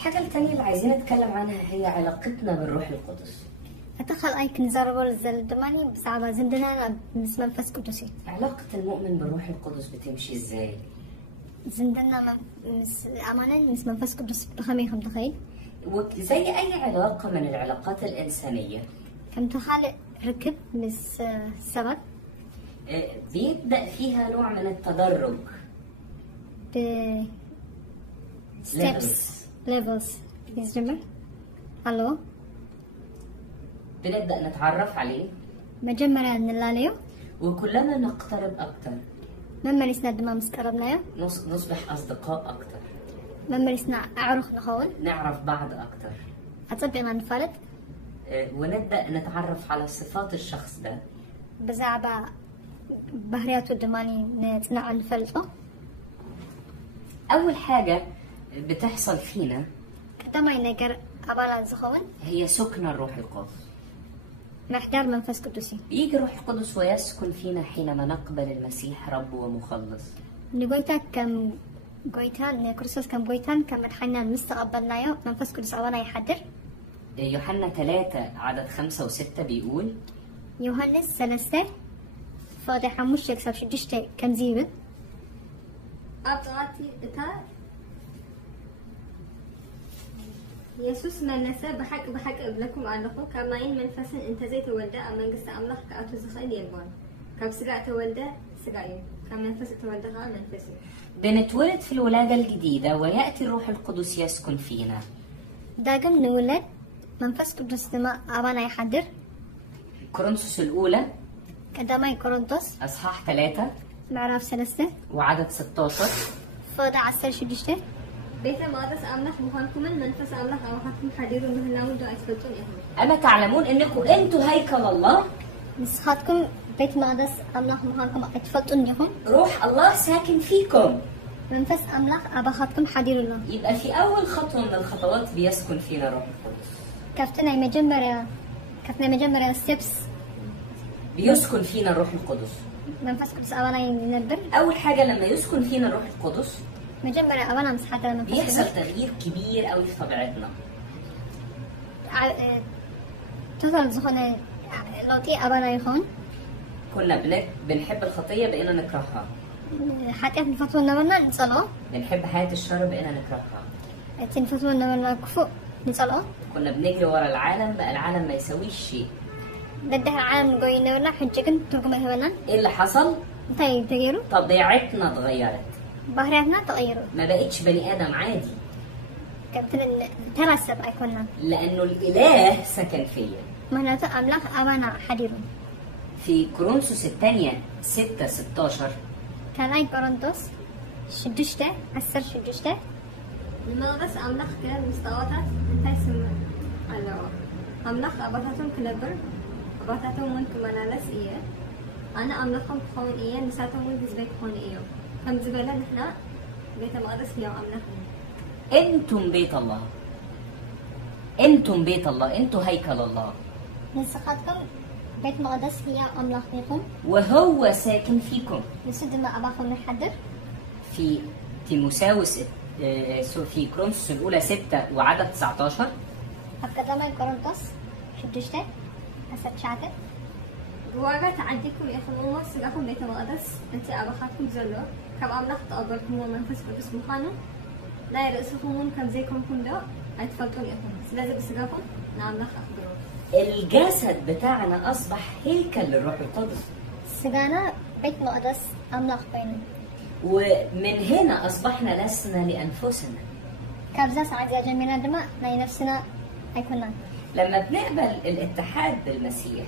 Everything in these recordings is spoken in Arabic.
الحاجة التانية اللي عايزين نتكلم عنها هي علاقتنا بالروح القدس. أتخل أيك نزاربول زل دماني بسعبة زندنا مس منفس قدسي. علاقة المؤمن بالروح القدس بتمشي ازاي؟ زندنا مس أمانة مس منفس قدس بخمي خم تخيل. وزي أي علاقة من العلاقات الإنسانية. كم تخال ركب مس سبب. بيبدأ فيها نوع من التدرج. levels. يزرمر. هلو. بنبدأ نتعرف عليه. مجمرة نلاليو. وكلما نقترب أكتر. مما نسنا دماء مسكربنايو. نصبح أصدقاء أكتر. مما نسنا أعرف نخول. نعرف بعض أكتر. أتصبحنا نفرد. ونبدأ نتعرف على صفات الشخص ده. بزعبة بهريات الدماني نتنع الفلطة. أول حاجة بتحصل فينا كدما ينقر أبالا زخون هي سكن الروح القدس. محضر منفس قدسي. يجي الروح القدس ويسكن فينا حينما نقبل المسيح رب ومخلص. نقولتا كم قويتان كريستوس كم قويتان كم مدحنا المستقبلنايو منفس قدس أبانا يحضر. يوحنا 3 عدد 5 و6 بيقول يوحنس 3 فاضحة مش يكسب شدشتي كم زيبت أبطاتي إتا يسوس منسى بحق ابنكم أنكم كما إن منفسن انت زي تولده أما قصة أملاح كأتو زخين يبون كاب سقع تولده سقعين كم منفس تولدها منفسن. بنتولد في الولادة الجديدة ويأتي الروح القدس يسكن فينا. داقم نولد منفس قدس دماء أبانا يحضر. كورنثوس الأولى قدامي كورنثوس أصحاح 3 معرف 3 وعدد 16 فوضى عسر شدشته بيت مقدس أملاح مخانكم المنفس أملاح أوحاتكم حدير ومه لاون دو أتفتون إهم. أما تعلمون أنكم أنتوا هيكل الله. نسخاتكم بيت مقدس أملاح مخانكم أتفتون إهم. روح الله ساكن فيكم. منفس أملاح أباخاتكم حدير الله. يبقى في أول خطوة من الخطوات بيسكن فينا الروح القدس. كفتنا مجمرة ستيبس بيسكن فينا الروح القدس. منفس قدس أبانا ينبر. أول حاجة لما يسكن فينا الروح القدس مجمرة أبانا مسحتها منفس بيحصل تغيير كبير قوي في طبيعتنا. توصل زخونة لوتي أبانا يخون. كنا بنحب الخطية بقينا نكرهها. حتى نفتوى نورنا نصلو. بنحب حياة الشر بقينا نكرهها. تنفتوى نورنا كفو نصلو. كنا بنجري ورا العالم بقى العالم ما يسويش شيء. بدها العالم قوي نورنا حجكن تركم هوانا. ايه اللي حصل؟ تغيروا. طبيعتنا اتغيرت. بهرياتنا تغيروا. ما بقتش بني آدم عادي. كابتن ترسب أيكوننا. لأنه الإله سكن فيا. مهنته أملاك أبانا حديرون. في كورنثوس الثانية 6:16 كان أي كورنثوس شدشته عسر شدشته. المغرس أملاك كمستويات تسمى على أملاك أباتهم كنبر أباتهم من كمانالس إيه. أنا أملاكهم كون إيه نساتهم من بزبك كون إيه. كم زبالة نحنا بيت المقدس هي أملاكهم. أنتم بيت الله. أنتم بيت الله. أنتم هيكل الله. نسخاتكم بيت مقدس هي أملاككم. وهو ساكن فيكم. يسد ما أباكم نحضر. في تيموساوس في كورنثوس الأولى 6 وعدد 19 هكذا كورنثوس شدشته حسب شعته. جوارة تعديكم يخلون سلاكم بيت المقدس أنت أباخاتكم زلوا كم أملاك تقبلكم ومنفس قدس مخانو لا يرأسكم كم زيكم كندو أتفلتون يخلون لازم بسلاكم نعملاك أخبرون. الجسد بتاعنا أصبح هيكل للروح القدس. سجانا بيت مقدس أملاك بيننا. ومن هنا أصبحنا لسنا لأنفسنا. كابزا سعد يا جميلة دماء ناي نفسنا أيكوننا. لما بنقبل الاتحاد بالمسيح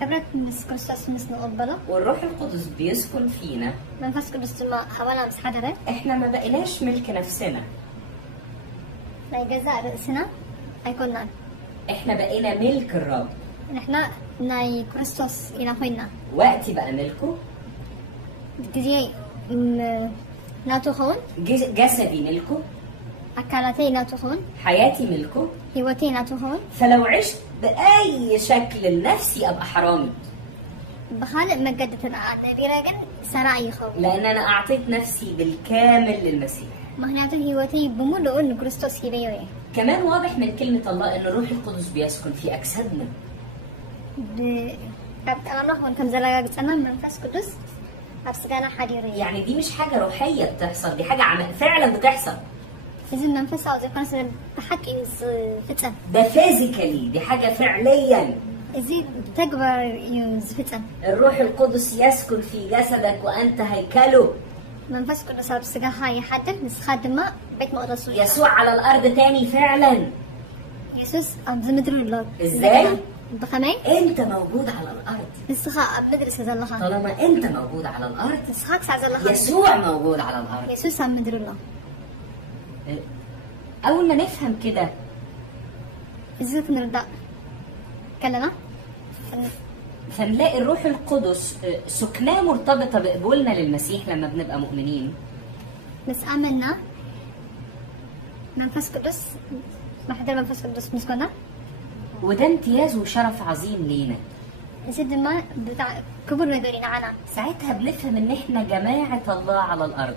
حبرت مس كريستوس مس نقبله والروح القدس بيسكن فينا منفس قدس دماء حوالا مس حدره. احنا ما بقيناش ملك نفسنا. ناي جزاء رأسنا أيكوننا. احنا بقينا ملك الرب. نحنا ناي كريستوس إلى خوينا. وقتي بقى ملكه. جزيء ناتو خون. جسدي ملكه. أكلاتي ناتو خون. حياتي ملكه. هوتي ناتو خون. فلو عشت بأي شكل لنفسي أبقى حرامي. بخالق مجدة العادة بيراجن سرعي خون. لأن أنا أعطيت نفسي بالكامل للمسيح. مهنياتو هيوتي بملؤ نكريستوس هيبيوي. كمان واضح من كلمة الله إن الروح القدس بيسكن في أجسادنا. الله كم زلاجة أنا منفس قدس أبسطنا حريرية. يعني دي مش حاجة روحية بتحصل، دي حاجة فعلا بتحصل. لازم ننفس أو زي كنا تحكي فتن. ده فيزيكالي، دي حاجة فعليا. إزاي تكبر يوز فتن. الروح القدس يسكن في جسدك وأنت هيكله. منفس قدس أبسطها هاي حد بس خادمة بيت مقدس. يسوع على الأرض تاني فعلا. يسوس أم زمدر الله. إزاي؟ بخمين؟ أنت موجود على الأرض. نسخة بدرس هذا الله. طالما أنت موجود على الأرض. نسخة سعز الله. يسوع موجود على الأرض. يسوس أم مدر الله. أول ما نفهم كده. إزاي نرضى؟ كلنا؟ فنلاقي الروح القدس سكناه مرتبطة بقبولنا للمسيح لما بنبقى مؤمنين. بس آمنا منفس قدس محضر منفس قدس مسكنا. وده امتياز وشرف عظيم لينا. نسيد ما بتاع كبر نقدرين عنا. ساعتها بنفهم ان احنا جماعة الله على الارض.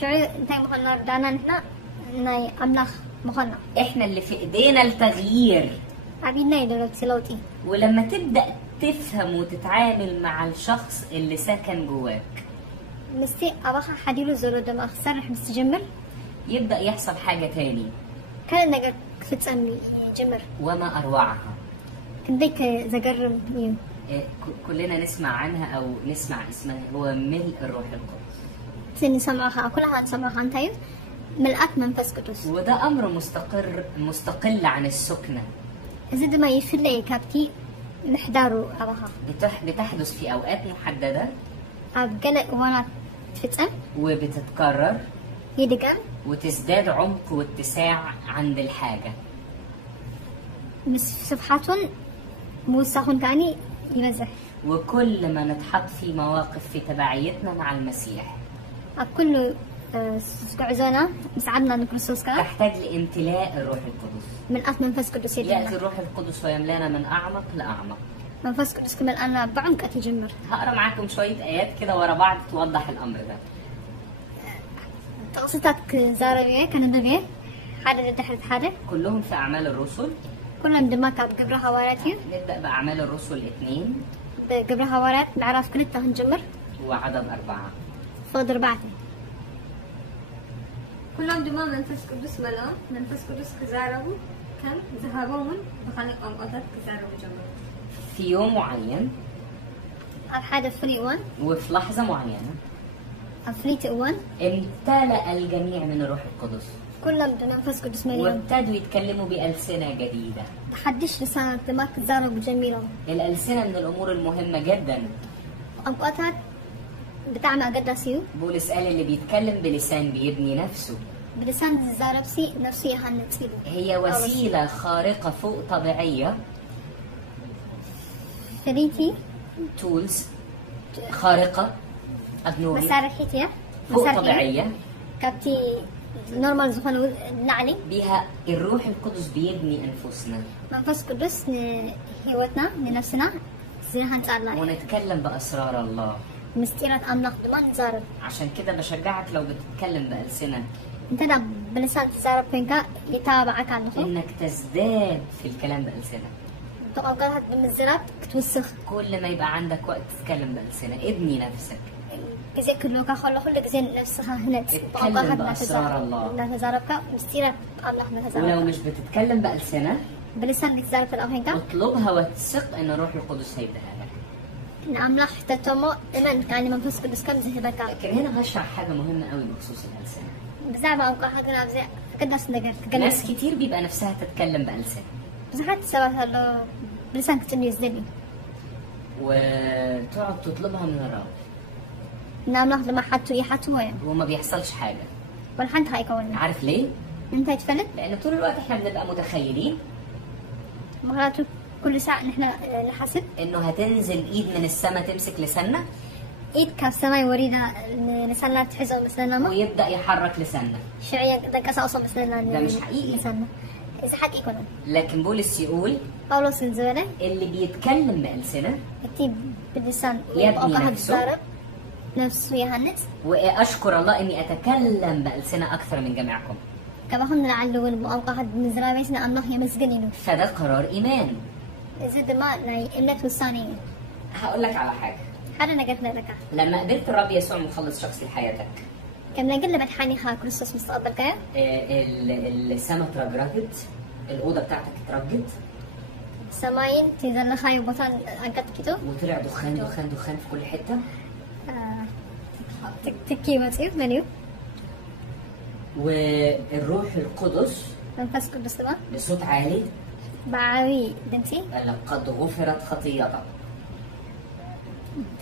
شو انتي مخلنا ردانا نحنا ناي املاخ مخلنا. احنا اللي في ايدينا التغيير. عبينا يدلو تسلوتي. ولما تبدأ تفهم وتتعامل مع الشخص اللي سكن جواك. مستي أباخا حديلو زولو دماغ سرح مستجمر. يبدأ يحصل حاجة تاني. كان نقدر فتسمي جمر. وما أروعها. كنديك زجر يوم. كلنا نسمع عنها أو نسمع اسمها، هو ملء الروح القدس. سني سمعها كلها نسمعها عن تايو ملأت منفس قدس. وده أمر مستقل عن السكنة. زد ما يفلي كابتي نحضره أباها. بتحدث في أوقات محددة. أبقلق وانا تفتن. وبتتكرر. يدقن. وتزداد عمق واتساع عند الحاجة. مس صفحاتهم موسخون تاني يمزح. وكل ما نتحط في مواقف في تبعيتنا مع المسيح. كله عزونا مساعدنا نكرسوس كا. تحتاج لامتلاء الروح القدس. من أث منفس قدس يأتي الروح القدس ويملانا من أعمق لأعمق. منفس قدس كمان أنا بعمق أتجمر. هقرا معاكم شوية آيات كده ورا بعض توضح الأمر ده. تقصيتك زاربية كان دبيه حدا تحت حدا. كلهم في أعمال الرسل. كلهم دماغ بقبر هواراتي. نبدأ بأعمال الرسل 2. بقبر هوارات معرف كلتها هنجمر. وعدد 4. فضل 4. كلهم دماغ منفس قدس ملان منفس قدس كزاربو كان ذهبون بخلق أمقاطات كزاربو جمر. في يوم معين. هذا فري وان. وفي لحظة معينة. أفريت وان. امتلأ الجميع من الروح القدس. كلهم بمنفس قدس مليون. وابتدوا يتكلموا بألسنة جديدة. تحدش لسانك دماغ تزارب جميلة. الألسنة من الأمور المهمة جدا. أوقاتها بتعمل قداسيو. بولس قال اللي بيتكلم بلسان بيبني نفسه. بلسان تزارب سي نفسه هنتسيله. هي وسيلة خارقة فوق طبيعية. فريتي. تولز خارقة. أبنوري. مسارحيتيا. فوق طبيعية. كابتي نورمال زخون نعلي. بها الروح القدس بيبني أنفسنا. منفس قدس هيوتنا لنفسنا زيها نتعلم. ونتكلم بأسرار الله. مستيرات أملاك دمان نزارب. عشان كده بشجعك لو بتتكلم بألسنة. انت ده بلسان تزارب فينك يتابعك عن نفسه. إنك تزداد في الكلام بألسنة. أوقات بمزرات كتوسخ. كل ما يبقى عندك وقت تتكلم بألسنة ابني نفسك. كذا كله كخلا كل كذا نفسها هنا. اتكلم بأسرار الله. لا تزاربك مستيرات أملاك تزارب. ولو مش بتتكلم بألسنة. بلسان تزارب في الأمهين كا. اطلبها وتثق إن الروح القدس هيديها لك. إن أملاك تتوما إيمان يعني منفس قدس كم زي هبكا. لكن هنا هشرح حاجة مهمة قوي بخصوص الألسنة. بزعم أوقات هكذا بزع قداس نجار. ناس كتير بيبقى نفسها تتكلم بألسنة. بس حتى سوا هلا بلسان كتير يزدني. وتقعد تطلبها من الرب. نعم ناخذ لما حطوا يحطوا وين. وما بيحصلش حاجة. ولا حد هاي كون. عارف ليه؟ أنت يتفلت؟ لأن طول الوقت إحنا بنبقى متخيلين. مراته كل ساعة نحن نحسب. إنه هتنزل إيد من السماء تمسك لساننا. إيد كالسماء يورينا لساننا تحزه مثلا. ويبدأ يحرك لساننا. شعية ده كسا أصلا مثلا. ده مش حقيقي. لساننا. إذا حد يكون. لكن بولس يقول. بولس الزوالة. اللي بيتكلم بألسنة. يكتب باللسان. يبني نفسه. نفس يهنس وأشكر الله إني أتكلم بألسنة أكثر من جميعكم. كما هم لعلون بأوقات من زرابيسنا الله يمسجنينه. فده قرار إيمان. زد ما ناي إمنة والثانية. هقول لك على حاجة. هذا نقدر لك. لما قبلت الرب يسوع مخلص شخصي لحياتك. كم نقول لما تحني خا كريستوس مستقبل كيا؟ السما ترجرجت، الأوضة بتاعتك اترجت. سماين تنزل خاي وبطن أنقط كده. وطلع دخان دخان دخان في كل حتة. تكي ما تصير منيو. والروح القدس. نفس قدس تبع. بصوت عالي. بعوي بنتي. لقد غفرت خطيئتك.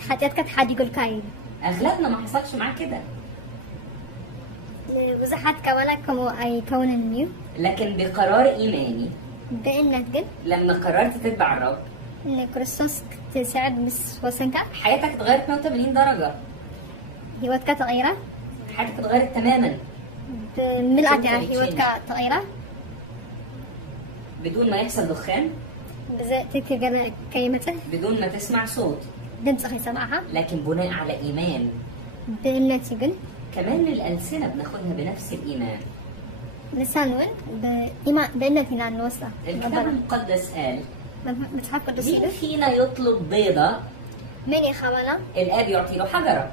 حتى حد يقول كاين. أغلبنا ما حصلش معاه كده. وزحت كونك أي كون النيو. لكن بقرار إيماني. بإنك قل. لما قررت تتبع الرب. إن كريستوس تساعد بس وسنك. حياتك اتغيرت 180 درجة. هيوتك تغيره. حياتك اتغيرت تماما. بالملأ يعني هيوتك تغيره. بدون ما يحصل دخان. تذكر كلمته. بدون ما تسمع صوت. دمت أخي سمعها. لكن بناء على إيمان. بإنك تقول. كمان الألسنة بناخدها بنفس الإيمان. لسان وين بإيمان بإنك هنا نوصله. الكتاب المقدس قال. متحف قدس. مين فينا يطلب بيضة؟ من يخمله؟ الآب يعطي له حجرة.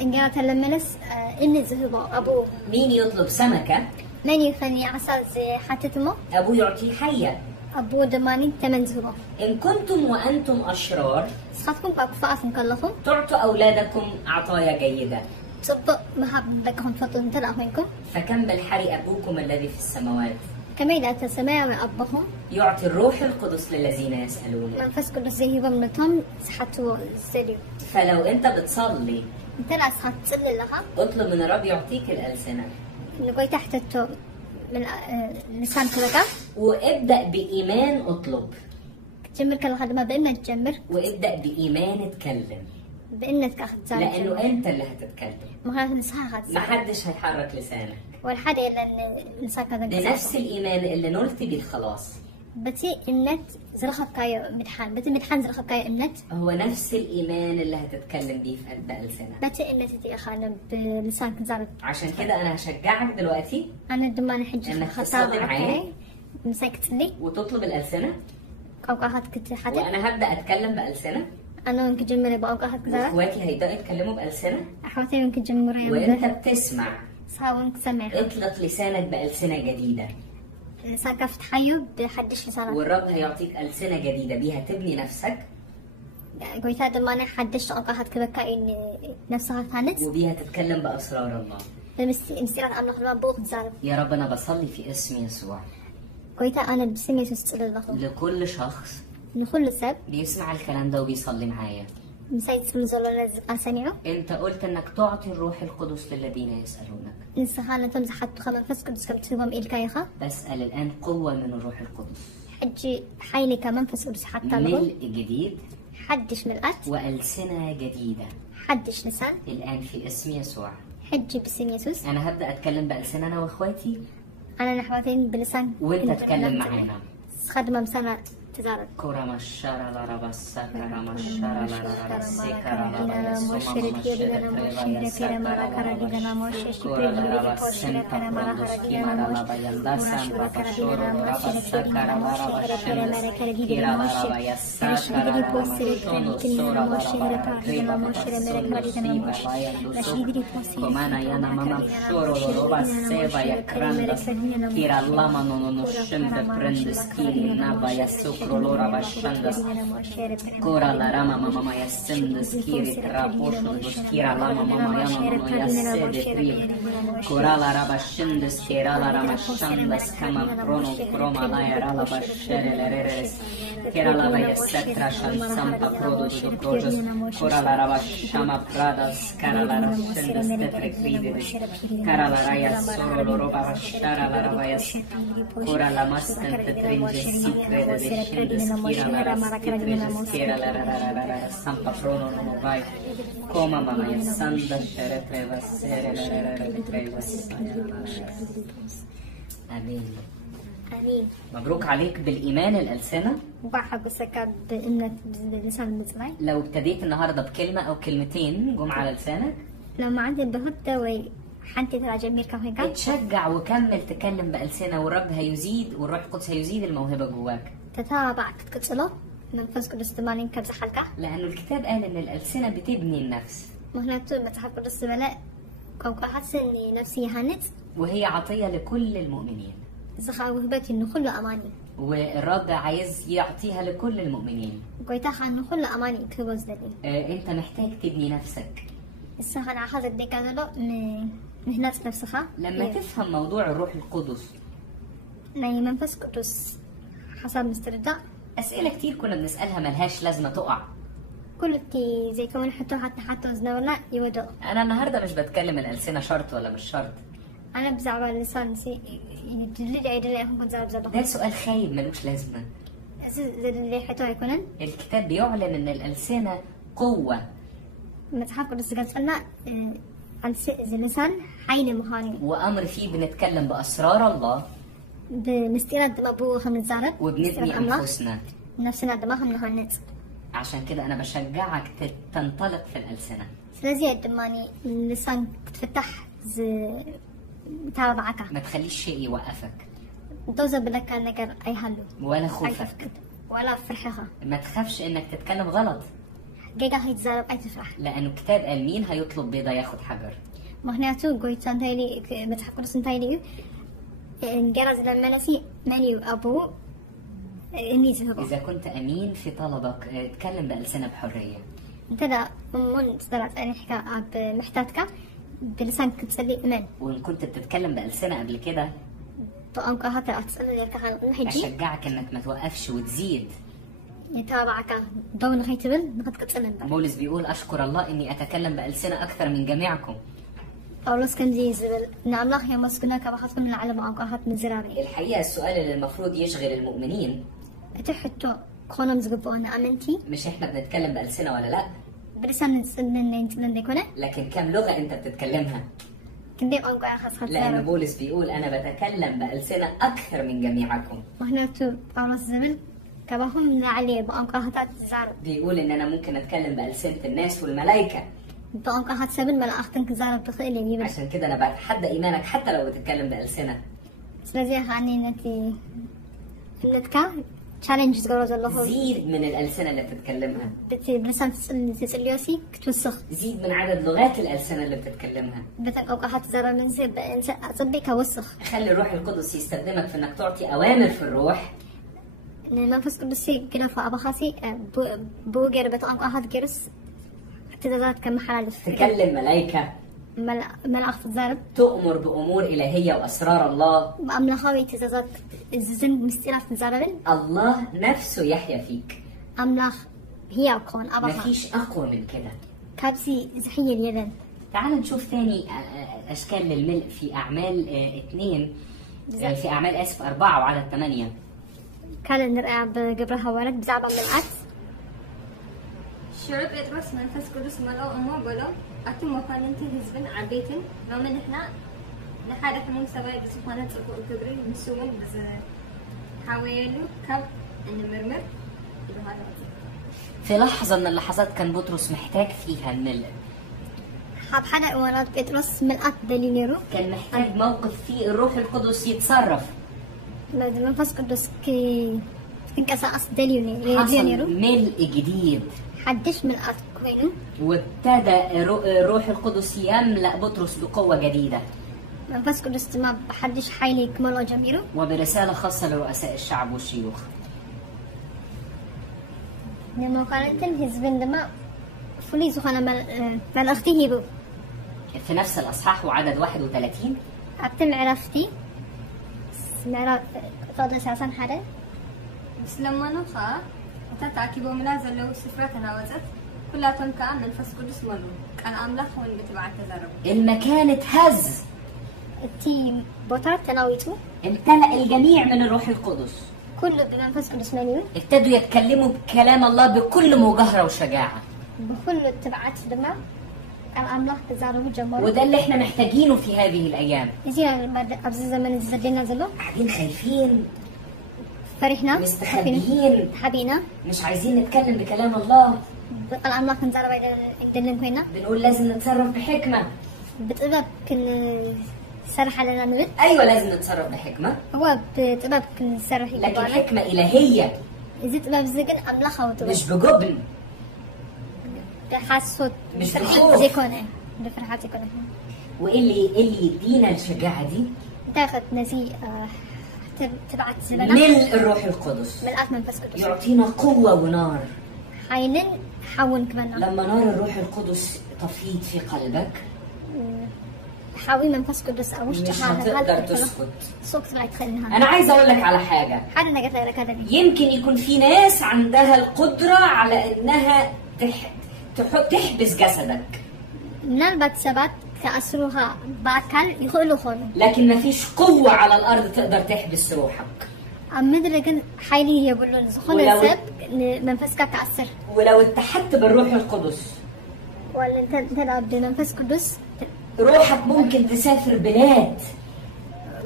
إن قالت لملس إن زهبة أبوه. مين يطلب سمكة؟ من يخلي عسل زي حتتمه؟ أبوه يعطيه حية. أبوه دماني 8 زهبة. إن كنتم وأنتم أشرار. صحتكم بأكفاء مكلفهم. تعطوا أولادكم عطايا جيدة. صدق محب لكم فضل تلاقيكم. فكم بالحري أبوكم الذي في السماوات. كما إذا تسمع من أبهم. يعطي الروح القدس للذين يسألون. منفس قدس زي هو من توم صحته سريع. فلو أنت بتصلي. أنت لا صحت تصلي لها. اطلب من الرب يعطيك الألسنة. نقول تحت التوم من لسان كذا. وابدأ بإيمان اطلب. تجمر كل خدمة بإنك تجمر. وابدأ بإيمان اتكلم. بإنك تاخذ زمان. لأنه أنت اللي هتتكلم. ما هذا لسانك. ما حدش هيحرك لسانك. والحد إلا لسانك هذا. بنفس الإيمان اللي نلت بيه الخلاص. بتي النت زرخة كاية مدحان. بتي مدحان زرخة كاية النت. هو نفس الإيمان اللي هتتكلم بيه في قلب ألسنة. بتي النت تي أخانا بلسانك زارت. عشان كده أنا هشجعك دلوقتي. أنا دمان حج. إنك تصلي معايا. مسكت لي. وتطلب الألسنة. أوقات كنت حتى. وأنا هبدأ أتكلم بألسنة. أنا ممكن جمري بأوقات كذا. وإخواتي هيبدأوا يتكلموا بألسنة. أخواتي ممكن جمري. وأنت بتسمع. صاون سمع. اطلق لسانك بألسنة جديدة. لسانك فتحيه بحدش لسانك. والرب هيعطيك ألسنة جديدة بيها تبني نفسك. قلت هذا ما أنا حدش أوقات كذا كائن نفسها ثانت. وبيها تتكلم بأسرار الله. المستيرات أنا خلنا بوق زارب. يا رب أنا بصلي في اسم يسوع. قلت أنا باسم يسوع الله. لكل شخص. لكل سب. بيسمع الكلام ده وبيصلي معايا. مسايد سلزلة أسمعه. أنت قلت إنك تعطي الروح القدس للذين يسألونك. إنسان تمزح حتى خمس فس قدس كم تسوهم إلكايخة. بسأل الآن قوة من الروح القدس. حجي حيني كمان فس قدس حتى لهم. ملء جديد. حدش ملأت. وألسنة جديدة. حدش لسان. الآن في اسم يسوع. حجي باسم يسوع. أنا هبدأ أتكلم بألسنة أنا وإخواتي. أنا نحواتين بلسان. وأنت تتكلم معانا. خدمة مسنة تزارت. كورا مشارة لربا السكرة مشارة لربا السكرة لربا Lora bashandas Kora la rama mama yasendas kiri traposhundos kira lama mama yama yasede tri Kora la raba shendas kira la rama shandas kama prono kroma la yara la bashere lereres kira la yasetra shansam aprodo do projas Kora la raba shama pradas kara la shendas tetrikvide kara la raya soro loroba bashara la raba yas Kora la mastan tetrinje sikrede de Skira la Sampa Prono no vai Coma mama ya sanda shere treva sere la treva Amém. آمين. مبروك عليك بالإيمان الألسنة. وبحق سكاب بإنك بلسان المزمعي. لو ابتديت النهاردة بكلمة أو كلمتين جم على لسانك، لما عندي بهدى وحنتي تراجع ميركا هيك اتشجع وكمل تكلم بألسنة، والرب هيزيد والروح القدس هيزيد الموهبة جواك. تتابع تتكسله منفس قدس تمانين كبز حلقة، لأنه الكتاب قال إن الألسنة بتبني النفس، مهنته متحف قدس بلاء كوكا حسن نفسي هانت، وهي عطية لكل المؤمنين. زخا وهبتي إنه كله أماني، والرب عايز يعطيها لكل المؤمنين. قويتها إنه كله أماني كبوز دليل. أنت محتاج تبني نفسك. السخن عحاز الديك هذا مهنات نفسها. لما تفهم موضوع الروح القدس ناي منفس قدس حسب مستردة. أسئلة كتير كنا بنسألها ملهاش لازمة تقع. كل كي زي كمان حتى زناولا يودو. أنا النهاردة مش بتكلم الألسنة شرط ولا مش شرط. أنا بزعل اللسان سي يدلي هم كنت زعل ده سؤال خايب ملوش لازمة. زي اللي حتى يكونن. الكتاب بيعلن إن الألسنة قوة. متحف قدس قال لنا اللسان حين مهاني. وأمر فيه بنتكلم بأسرار الله. بمستيرات دمابوها من الزارب. وبنبني أنفسنا. نفسنا دماغها من هالنت. عشان كده أنا بشجعك تنطلق في الألسنة. سلازي الدماني اللسان تفتح تعرض عكا. ما تخليش شيء يوقفك. دوزة بلك النجر أي هلو. ولا خوفك. ولا فرحها. ما تخافش إنك تتكلم غلط. جيجا هيتزارب أي تفرح. لأنه الكتاب قال مين هيطلب بيضة ياخد حجر. مهنياتو قويتان تايلي متحف قدس تايلي جرز للمنسي ماني أبو إذا كنت أمين في طلبك اتكلم بألسنة بحرية. أنت لا من صدرت أنا حكا محتاجك بلسانك تسلي إيمان. وإن كنت بتتكلم بألسنة قبل كده فأنك حتى أتسأل لك عن أشجعك إنك ما توقفش وتزيد. يتابعك دون خيتبل نقد كتسلم. بولس بيقول أشكر الله إني أتكلم بألسنة أكثر من جميعكم. أولوس كان زي زبل نعم الله يا مسكنا كبخاتكم من العالم وأنقاهات من زرابي. الحقيقة السؤال اللي المفروض يشغل المؤمنين أتحتو كونم زقبوا أنا أمنتي. مش إحنا بنتكلم بألسنة ولا لأ؟ بلسان نتسلم ديكونا. لكن كم لغة أنت بتتكلمها؟ كندي أنقاه خاص. لأن بولس بيقول أنا بتكلم بألسنة أكثر من جميعكم. وهنا تو أولوس زبل كبهم من عليه بأنقاهات زراب. بيقول إن أنا ممكن أتكلم بألسنة الناس والملائكة. بأنقاهات سبل ملا أختن زراب بخيل يبي. عشان كده أنا بتحدى إيمانك حتى لو بتتكلم بألسنة. سلازي خاني نتي نتكا challenges جوز الله. زيد من الألسنة اللي بتتكلمها. بلسان سيسليوسي كتوسخ. زيد من عدد لغات الألسنة اللي بتتكلمها. بتك أوقات زرا من سب أصبي كوسخ. خلي الروح القدس يستخدمك في إنك تعطي أوامر في الروح. ما فيش قدسي كده فأبخاسي بوجر بتأوقات جرس. اعتدادات كم حالف. تكلم ملايكة. ملأ في الزرب. تؤمر بأمور إلهية وأسرار الله. أملاخوي اعتدادات الزن مستيرات الزربن. الله نفسه يحيا فيك. أملاخ هي أكون أبخا. مفيش أقوى من كده. كابسي زحية اليدن. تعال نشوف ثاني أشكال للملء في أعمال 2 في أعمال 4 وعدد 8. كان نرقع بقبرها ولد بزعبة من العكس. شعب إدرس منفس قدس ملأ أمور بلو أتو مقالنت هزبن عبيتن رغم إن إحنا نحاد حموم سباي بسخانة صفوق كبري مسوون بس حاولوا كب إن مرمر في لحظة من اللحظات كان بطرس محتاج فيها الملء. حاب حدا ولد بطرس ملأت دليليرو. كان محتاج موقف فيه الروح القدس يتصرف. لازم منفس قدس كي تنكسر أصل دليليرو. حصل ملء جديد. حدش ملأت كوينو. وابتدى الروح القدس يملأ بطرس بقوة جديدة. منفس قدس ما بحدش حيلي كمالو جميرو. وبرسالة خاصة لرؤساء الشعب والشيوخ. لما قالت الهزبن دما فلي زخنا من أختي هيبو. في نفس الأصحاح وعدد 31. أبتم عرفتي. معرف فاضل ساسان حدا. بس لما نخا تتعكبوا منازل لو سفرتنا وزت كلها تنكا منفس قدس ملو كان أملاخ وين بتبع التزرب. المكان اتهز. التي بوتار تناويتو. امتلأ الجميع من الروح القدس. كله بمنفس قدس مليون. ابتدوا يتكلموا بكلام الله بكل مجاهرة وشجاعة. بكل اتباعات دماء كان أملاخ تزارب جمهور. وده اللي احنا محتاجينه في هذه الأيام. يصير أبز الزمن الزدين نزلوا. قاعدين خايفين فرحنا مستخبيين حبينا مش عايزين نتكلم بكلام الله. بقى الله كنزرب يدلن كوينا بنقول لازم نتصرف بحكمة. بطبب كن سرح لنا نغد. أيوة لازم نتصرف بحكمة. هو بطبب كن سرح لكن حكمة إلهية. إذا طبب زجن أملاخه وطبب. مش بجبن. بحاسوت. مش بخوف. زي كونه. بفرحات كونه. وإيه اللي يدينا الشجاعة دي؟ تاخد نزي تبعت زبنة. ملء الروح القدس. ملء منفس قدس. يعطينا قوة ونار. حينن حاون كمان. لما نار الروح القدس تفيض في قلبك حاوي منفس قدس أو مش هتقدر تسكت. صوت طلع يدخلنها. أنا عايزة أقول لك على حاجة. حاجة أنا قلت لك هذا. يمكن يكون في ناس عندها القدرة على إنها تحبس جسدك. من البكسبات كأسروها باكل يخلو خلو. لكن ما فيش قوة على الأرض تقدر تحبس روحك. مدرجن حيلي يقولون زخون السب منفسك تأثر. ولو اتحدت بالروح القدس ولا انت تلعب بمنفس قدس روحك ممكن تسافر بلاد.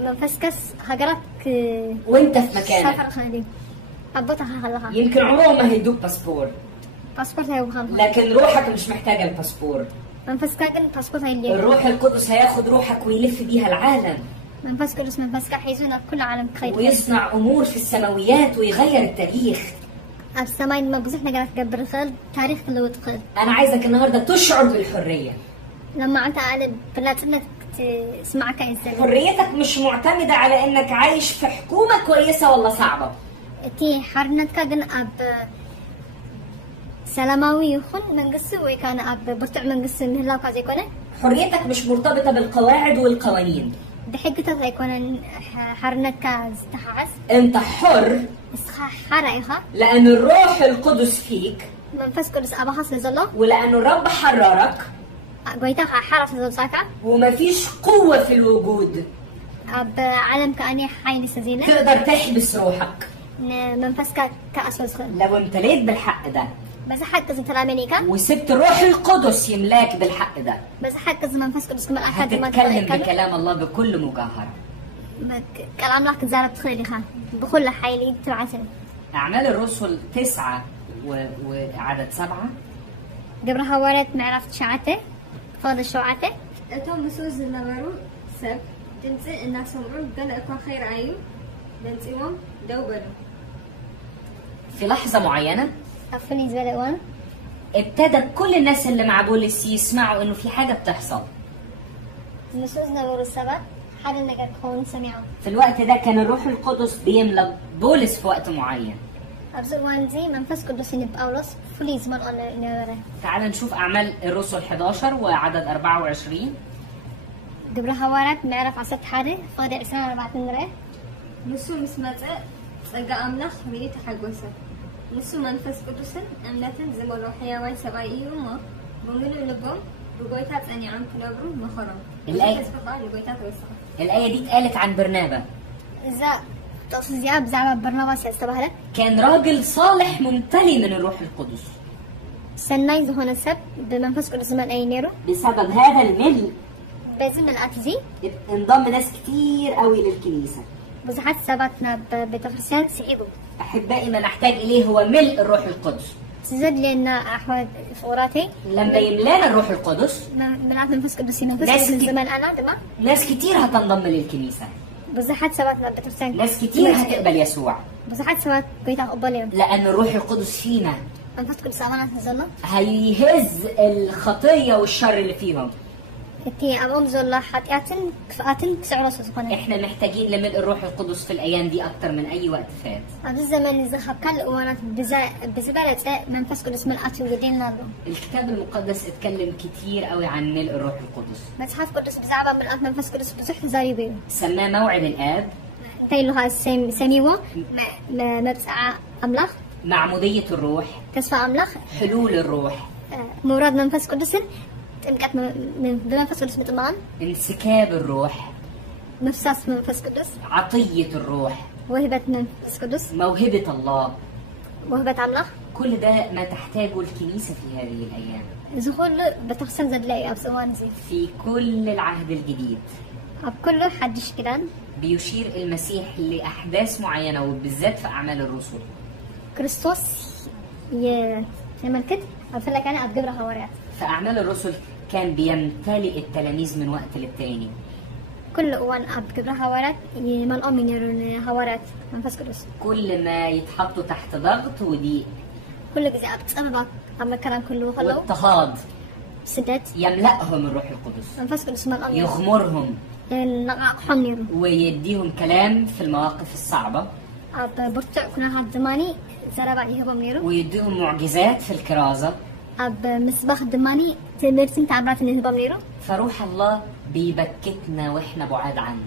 منفسك هجرك وانت في مكانك. سافر خالي أبطها خلها. يمكن عمرهم ما هيدوك باسبور. باسبور هيو خلها. لكن روحك مش محتاجة الباسبور. منفسك كان باسبور هيلي. الروح القدس هياخد روحك ويلف بيها العالم. منفس قدس منفسك حيزونا كل عالم خير. ويصنع أمور في السماويات ويغير التاريخ. السماء ما بزحنا قاعد تقبل خير تاريخ اللي وتخير. أنا عايزك النهاردة تشعر بالحرية. لما أنت على بلاتنا تسمعك إزاي. حريتك مش معتمدة على إنك عايش في حكومة كويسة ولا صعبة. تي حرنتك جن أب سلاماوي يخون من قصة وكان أب برتع من قصة من الله كذا يكونه. حريتك مش مرتبطة بالقواعد والقوانين. بحقيقة يكون حرنتك استحاس. أنت حر. حرائها. لأن الروح القدس فيك. منفس قدس أبا حصل الله. ولأن الرب حررك. قويتها حرف زل ساكا. ومفيش قوة في الوجود. أب عالم كأني حي لسزينة. تقدر تحبس روحك. منفسك كأسوس خير. لو امتليت بالحق ده. بس حق زي تلامينيكا. وسبت الروح القدس يملاك بالحق ده. بس حق زي منفس قدس كمان أحد ما تتكلم بكلام الله بكل مجاهرة. كلام الله كزارة تخيلي خان بكل حيلي تبعثن. أعمال الرسل 9 وعدد 7. قبلها ورد معرفت شعاته فاضل شعاته. أتوم مسوز النبرو سب تنسي الناس سمعوا قال أكون خير عيو دنسيهم دوبلوا. في لحظة معينة أفني زبالة وانا ابتدى كل الناس اللي مع بولس يسمعوا إنه في حاجة بتحصل. مسوز نبرو السبع حد نقدر كون سمعوا. في الوقت ده كان الروح القدس بيملى بولس في وقت معين. أبزر وانزي منفس قدس بأولس فليز من أنا. تعال نشوف أعمال الرسل 11 وعدد 24. قبلها ورد معرف عصت حاله فاضل إسماء 4 مرة. نسو مسمات صقا أملاخ ريت حقوسه. نسو منفس قدسن أملاتن زملو حيوان سبعي وما بملو لبهم بقويتات أني عم كنبرو مخرم. الآية دي اتقالت عن برنابا. إذا تقصد زياب زعما برنابا سيستبهلك. كان راجل صالح ممتلي من الروح القدس. سناي هنا سب بمنفس قدس من أي نيرو. بسبب هذا الملء بازم الأتزي انضم ناس كتير قوي للكنيسة. بزحات سبتنا بتفرسان سعيدوا. أحبائي ما نحتاج إليه هو ملء الروح القدس. تزد لنا أحوال فوراتي. لما يملانا الروح القدس. بنعرف منفس قدس من زمان أنا دما. ناس كتير هتنضم للكنيسة. بزحات سبتنا بتفرسان. ناس كتير هتقبل يسوع. بزحات سبت قيت أقبلهم. لأن الروح القدس فينا. منفس قدس أمانة نزلنا. هيهز الخطية والشر اللي فيهم. تي أمام زلا حتياتن كفاتن كسر سبحانه. إحنا محتاجين لملء الروح القدس في الأيام دي أكتر من أي وقت فات. هذا الزمن إذا خبكل وأنا بزبالة منفس قدس ملأت وجدين نارو. الكتاب المقدس اتكلم كتير قوي عن ملء الروح القدس. متحف قدس بزعبة ملأت منفس قدس بزح زي بيو. سماه موعد الآب. تيلوها سميوه ما بسعى أملاخ. معمودية الروح. كسفة أملاخ. حلول الروح. مراد منفس قدس. تمكت بمنفس قدس بطمان. انسكاب الروح. مفساس منفس قدس. عطية الروح. وهبة منفس قدس. موهبة الله. وهبة أملاخ. كل ده ما تحتاجه الكنيسة في هذه الأيام. زخول بتخسن زدلاقي أبسوان زي. في كل العهد الجديد. كله حدش كدان بيشير المسيح لأحداث معينة وبالذات في أعمال الرسل. كريستوس يملكت أفلك أنا أتجبر هواريات. في أعمال الرسل كان بيمتلئ التلاميذ من وقت للتاني. كل وان أتجبر هواريات يملأ من يرون هواريات منفس قدس. كل ما يتحطوا تحت ضغط وضيق. كل جزء أبتسبب أما كلام كله خلوا. واضطهاد. سدات. يملأهم الروح القدس. منفس قدس ملأ. يغمرهم. نقحنيرو. ويديهم كلام في المواقف الصعبة. أب برتع كنا هاد زماني زرابع يهبم نيرو. ويديهم معجزات في الكرازة. أب مسبخ دماني تمرسين تعبرات اللي هبم نيرو. فروح الله بيبكتنا واحنا بعاد عنه.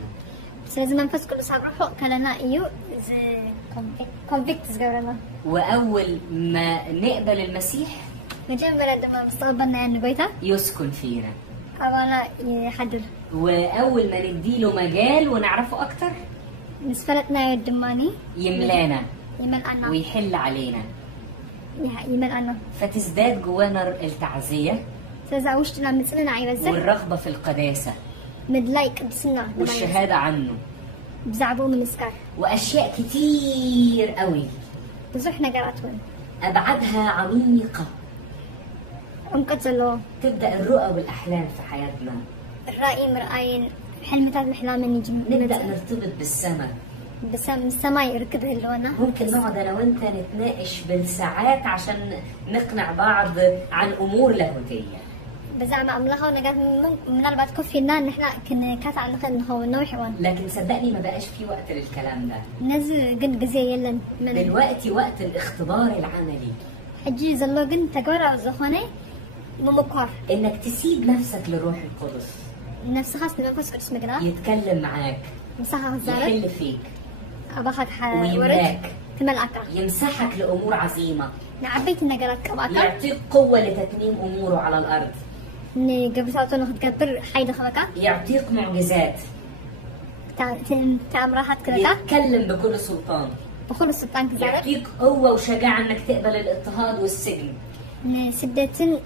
بس لازم منفس كل صعب روحه كلنا إيو زي كونفيكت زجورنا. وأول ما نقبل المسيح نجيب بلد ما مستقبلنا يعني بيته يسكن فينا. أولا يحضر. وأول ما نديله مجال ونعرفه أكتر نسفلتنا الدماني يملانا يملأنا ويحل علينا يملأنا. فتزداد جوانا التعزية تزاوجتنا من سنة عيبزة والرغبة في القداسة مدلايك بسنة والشهادة عنه بزعبو من السكر وأشياء كتير قوي بزحنا قراتون أبعادها عميقة. انقتلوا تبدأ الرؤى والأحلام في حياتنا. الرأي مرأين حلمتات الأحلام نجي نبدأ نرتبط بالسماء. بس السماء يركب اللونة. ممكن نقعد أنا وأنت نتناقش بالساعات عشان نقنع بعض عن أمور لاهوتية. بزعم أملاها ونجات من البعض كفينا نحن كنا كات عن نخو نوحي وان. لكن صدقني ما بقاش في وقت للكلام ده. نزل جن جزية يلن. دلوقتي وقت الاختبار العملي. حجي زلوا جن تجورة وزخوني ممكر. إنك تسيب نفسك للروح القدس. نفس خاص نفس قدس مجناه. يتكلم معاك. مسحها الزارة. يحل فيك. أباخد ويملاك. تملأك. يمسحك لأمور عظيمة. نعبيت النجارات كباكا. يعطيك قوة لتتميم أموره على الأرض. قبل ساعة ناخد كبر حيدة خبكة. يعطيك معجزات. تعم راحت كذا. يتكلم بكل سلطان. بكل سلطان كذا. يعطيك قوة وشجاعة إنك تقبل الاضطهاد والسجن. سدتن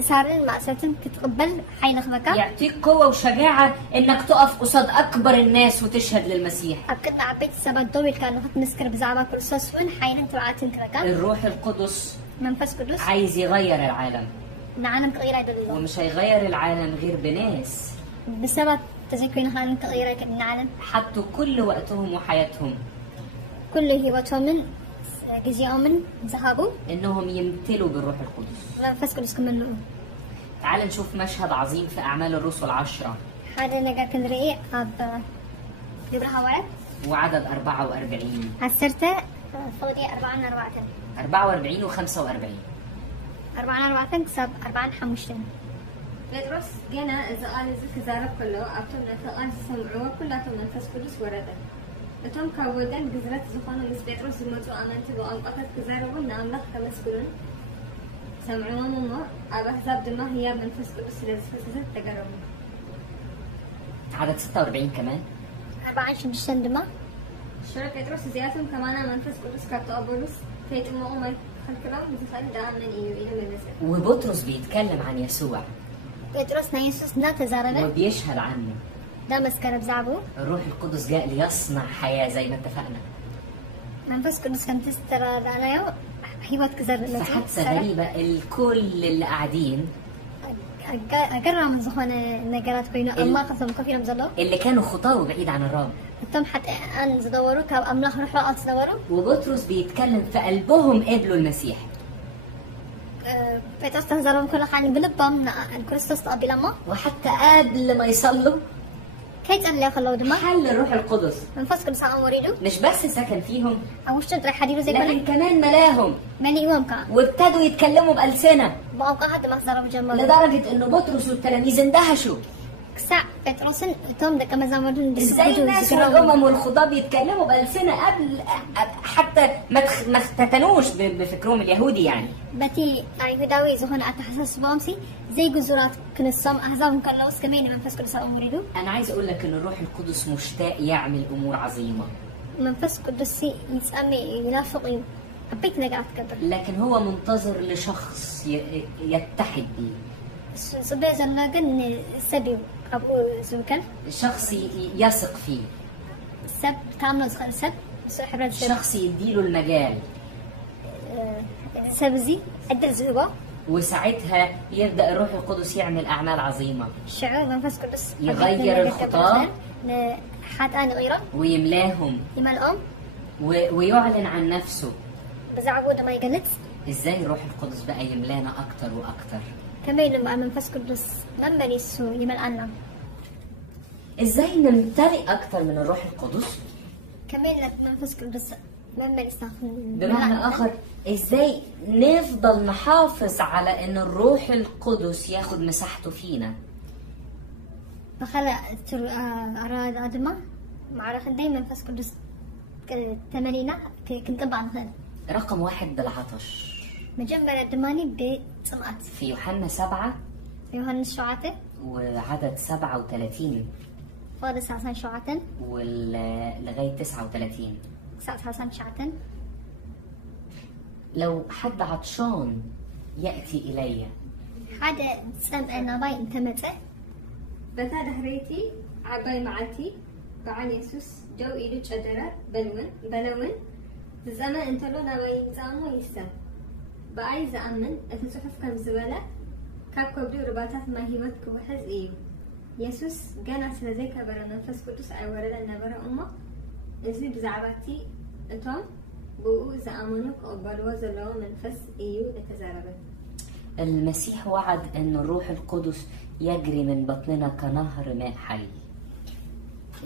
صارن مع ساتن تتقبل حين خبكة. يعطيك قوة وشجاعة إنك تقف قصاد أكبر الناس وتشهد للمسيح. أكدنا عبيت السبت دوي كانوا خد مسكر بزعمة كل سوسون حين انتوا عاتن كذا. الروح القدس. منفس قدس. عايز يغير العالم. العالم تغير عدد الله. ومش هيغير العالم غير بناس. بسبب تزكين خان تغير العالم. حطوا كل وقتهم وحياتهم. كل هيوتهم من جزيئهم من ذهبوا. إنهم يمتلوا بالروح القدس. منفس قدس كمان له. تعال نشوف مشهد عظيم في أعمال الرسل 10. هذا نجا كان رئي أب يبرها ورد. وعدد 44. عسرته فضي 44 و 45. 44 كسب 40 حمشتين. بطرس جينا إذا قال إذا كزارب كله أبتم نتقال سمعوا كلاتهم منفس قدس ورده. أتم كودن جزرت زخانة مس بطرس زمتو أمانت وأنقطت كزاربون نأملك كمسكون. سمعون ما أبحزاب دمه هي منفس قدس لزفتت تجربون. عدد 46 كمان. 40 شمشتين دمه. شرط بطرس زياتهم كمان منفس قدس كابتو أبولس فيت ما الكلام بتخيل ده من إلى مدرسة. وبطرس بيتكلم عن يسوع. بطرس نيسوس لا تزاربه. وبيشهد عنه. ده مسكر بزعبه. الروح القدس جاء ليصنع حياة زي ما اتفقنا. منفس قدس كان تسترى عليه حيوات كزار. فحادثة غريبة الكل اللي قاعدين. أقرأ من زخانة نجارات بينه أما قسم كفينا مزلوا. اللي كانوا خطاة بعيد عن الرب. تم حتى أن زدوروا كاب أملاخ روحوا أتصدوروا. وبطرس بيتكلم في قلبهم قبلوا المسيح. بطرس تهزرهم كل حال بلبهم الكريستوس تقبل أما. وحتى قبل ما يصلوا. كيف قال لي خلوا دماء؟ حل الروح القدس. منفس كل ساعة مريدو. مش بس سكن فيهم. أو شد راح حديرو زي لكن كمان ملاهم. مالي يوم كان. وابتدوا يتكلموا بألسنة. بأوقات حد ما زاروا بجمال. لدرجة إنه بطرس والتلاميذ اندهشوا. ساعة بطرسن توم ده كما زمرون. ازاي الناس والأمم والخضاب يتكلموا بألسنة قبل حتى ما اختتنوش بفكرهم اليهودي يعني. بتي يهوداوي زهون أتحسس بامسي زي جزرات كنسام أحزابهم كلاوس كمان منفس كل ساعة مريدو. أنا عايز أقول لك إن الروح القدس مشتاق يعمل أمور عظيمة. منفس قدسي يسأمي ينافقين. حبيت نجات كبر. لكن هو منتظر لشخص يتحد بيه. سبب زلنا جن سبي أبو زوكل شخص يثق فيه، سب تعمل سب حبرات سب شخص يديله المجال، سبزي عدل زهبة، وساعتها يبدأ الروح القدس يعمل أعمال عظيمة، شعور منفس قدس يغير الخطاب حتى أنا غيره ويملاهم يملأهم ويعلن عن نفسه. بزعبوده ما يقلت ازاي الروح القدس بقى يملانا اكتر واكتر؟ كمان لما منفس قدس لما يسوع يملأنا. ازاي نمتلئ اكتر من الروح القدس؟ كمان لما منفس قدس لما يستخدم بمعنى اخر ازاي نفضل نحافظ على ان الروح القدس ياخد مساحته فينا؟ بخلق أراد أدمى معرفة دايما منفس قدس تمارينا كنت طبعا خير. رقم 1 بالعطش. مجمع الدماني بصمات في يوحنا 7 يوحنا الشعاتة وعدد 37 فاضل عشان شعاتة لغاية 39. عشان شعاتة. لو حد عطشان يأتي إلي. حدا سمع نباي انتمته بتا دهريتي عباي معتي بعد يسوس جو إيدو شجرة بلون زمان انتلو نباي زامو يسم بأي زأمن أتصحف كم زبالة كاب كبدو رباطات ما هيوت كوحز إيو يسوس جانا سلزي كبرا نفس قدس أي ورد النبرة أمه إزي بزعباتي انتم بقو زأمنو قبلوا زلو منفس إيو لتزاربت. المسيح وعد أن الروح القدس يجري من بطننا كنهر ماء حي.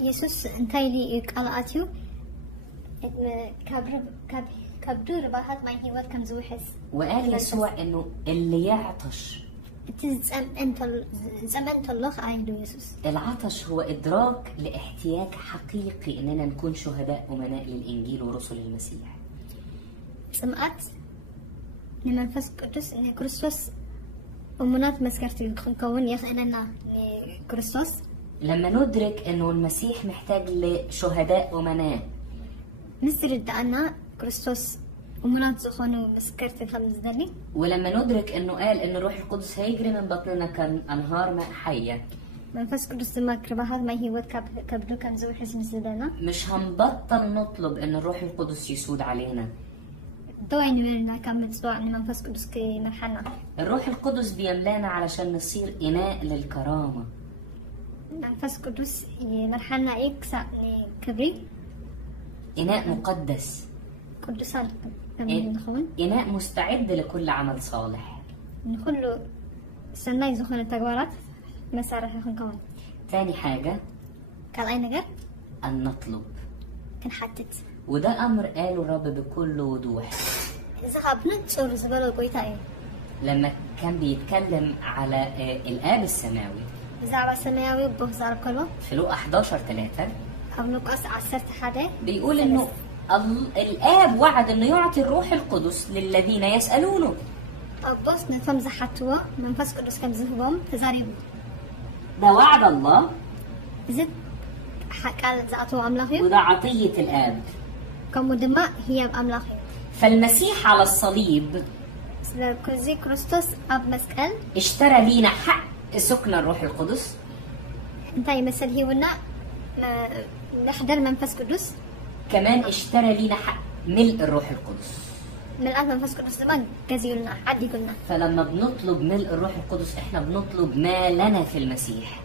يسوس انتي لي قالاتيو كبدو رباحات ما هي كم زوحس. وقال يسوع انه اللي يعطش زمن الله عيدو يسوس. العطش هو ادراك لاحتياج حقيقي اننا نكون شهداء امناء للانجيل ورسل المسيح. سمعت لمنفس قدس ان كريستوس امنات مسكرتي نكون يخلنا لكريستوس. لما ندرك انه المسيح محتاج لشهداء امناء نسرد أن كريستوس ومنات زخونو مسكرتي خمس دلي. ولما ندرك انه قال ان الروح القدس هيجري من بطننا كانهار ماء حيه. منفس قدس ما كرباهات ما هي كبدو كم زوج حزم زدنا. مش هنبطل نطلب ان الروح القدس يسود علينا. دوين ويرنا كم متصوع ان منفس قدس كي مرحنا. الروح القدس بيملانا علشان نصير اناء للكرامه. منفس قدس مرحنا يكسع كبري. إناء مقدس. قدسان. إناء مستعد لكل عمل صالح. نقول سنة يزخون التجوارات مسار هيكون كمان. ثاني حاجة. قال أي نجار؟ أن نطلب. كان حتت. وده أمر قاله الرب بكل وضوح. إذا خبرت صور زبالة قويتها. لما كان بيتكلم على الآب السماوي. زعبة السماوي وبهزار كله. في لوقا 11:3. أبنوكاس عسرت حدا بيقول إنه الآب وعد إنه يعطي الروح القدس للذين يسألونه. أبوس نفهم زحتوا منفس قدس كم زهبهم تزاريب. ده وعد الله. زد قال زعتوا أملاخي. وده عطية الآب. كم دماء هي أملاخي. فالمسيح على الصليب. كوزي كريستوس أب مسكال. اشترى لينا حق سكن الروح القدس. انتي مثل هي ونا نحضر منفس قدس. كمان اشترى لينا حق ملء الروح القدس. ملء منفس قدس زمان كذي لنا عدي قلنا. فلما بنطلب ملء الروح القدس احنا بنطلب ما لنا في المسيح.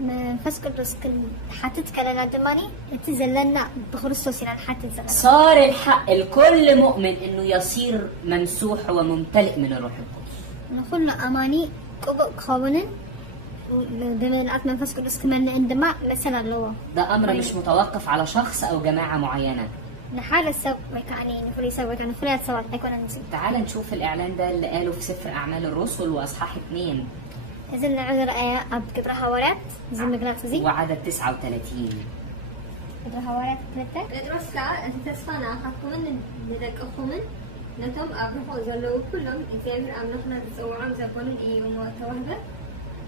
منفس قدس كل حتت كلنا دماني تزلنا بخريستوس يعني حتت زلنا. صار الحق لكل مؤمن انه يصير ممسوح وممتلئ من الروح القدس. نقول أماني قوانين بملء منفس قدس كمان عندما مثلا لو ده امر مش متوقف على شخص او جماعه معينه. نحال السوق يعني نقول يسوي كان نقول يتسوى يكون نسيب. تعال نشوف الاعلان ده اللي قاله في سفر اعمال الرسل واصحاح 2. إذن عذر آية أب كبر هوارات زي مقلات زي وعدد 39. كبر هوارات 3. ندرس كا أنت تسخنا حكومن ندك أخومن نتم أبرهو زلوا كلهم إزاي أمنخنا تسوعهم زبون إيوم وتوهبة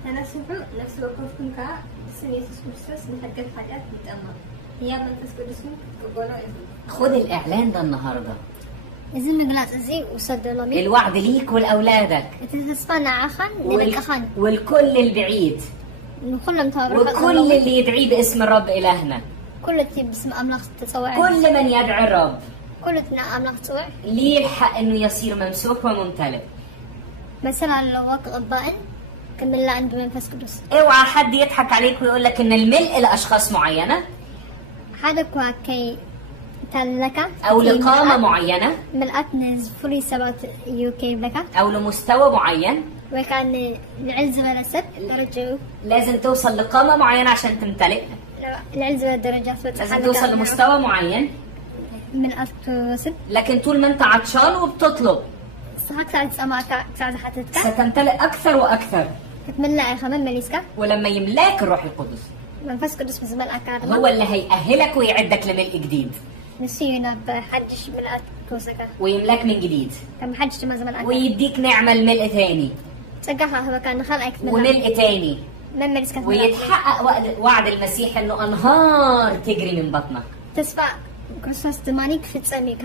تنسفوا نفس وقفكم كا بسم يسوع كريستوس نحقق حاجات متأمل هي منفس قدسكم قبلوا إذن. خد الإعلان ده النهارده. إذن مقلات زي وصد لمي. الوعد ليك ولأولادك. تسخنا عخن ندك أخن. والكل البعيد. كلهم وكل اللي يدعي باسم الرب إلهنا، كل باسم أملاك تسوع، كل من يدعي الرب كل أملاك تسوع ليه الحق إنه يصير ممسوح وممتلئ. مثلا لو وقت الضائن كمل لا عنده منفس قدس. اوعى حد يضحك عليك ويقول لك إن الملء لأشخاص معينة هذا كي تلك أو لقامة معينة، ملأت نزفري سبعة يوكي لك أو لمستوى معين، وكان العزة درجة درجة لازم توصل لقامة معينة عشان تمتلئ، العزة درجات لازم توصل لمستوى معين ملأت وسب. لكن طول ما أنت عطشان وبتطلب ستمتلئ أكثر وأكثر. ولما يملاك الروح القدس منفس قدس بزمن أكاد هو اللي هيأهلك ويعدك لملء جديد، نسينا بحدش ملأت كوسكا ويملاك من جديد، كم حدش ما زمن أكاد ويديك نعمة الملء ثاني تجاهها هو كان خلقك وملء ثاني، ويتحقق وعد المسيح إنه أنهار تجري من بطنك. تسمع كريستوس دمانيك في تسمي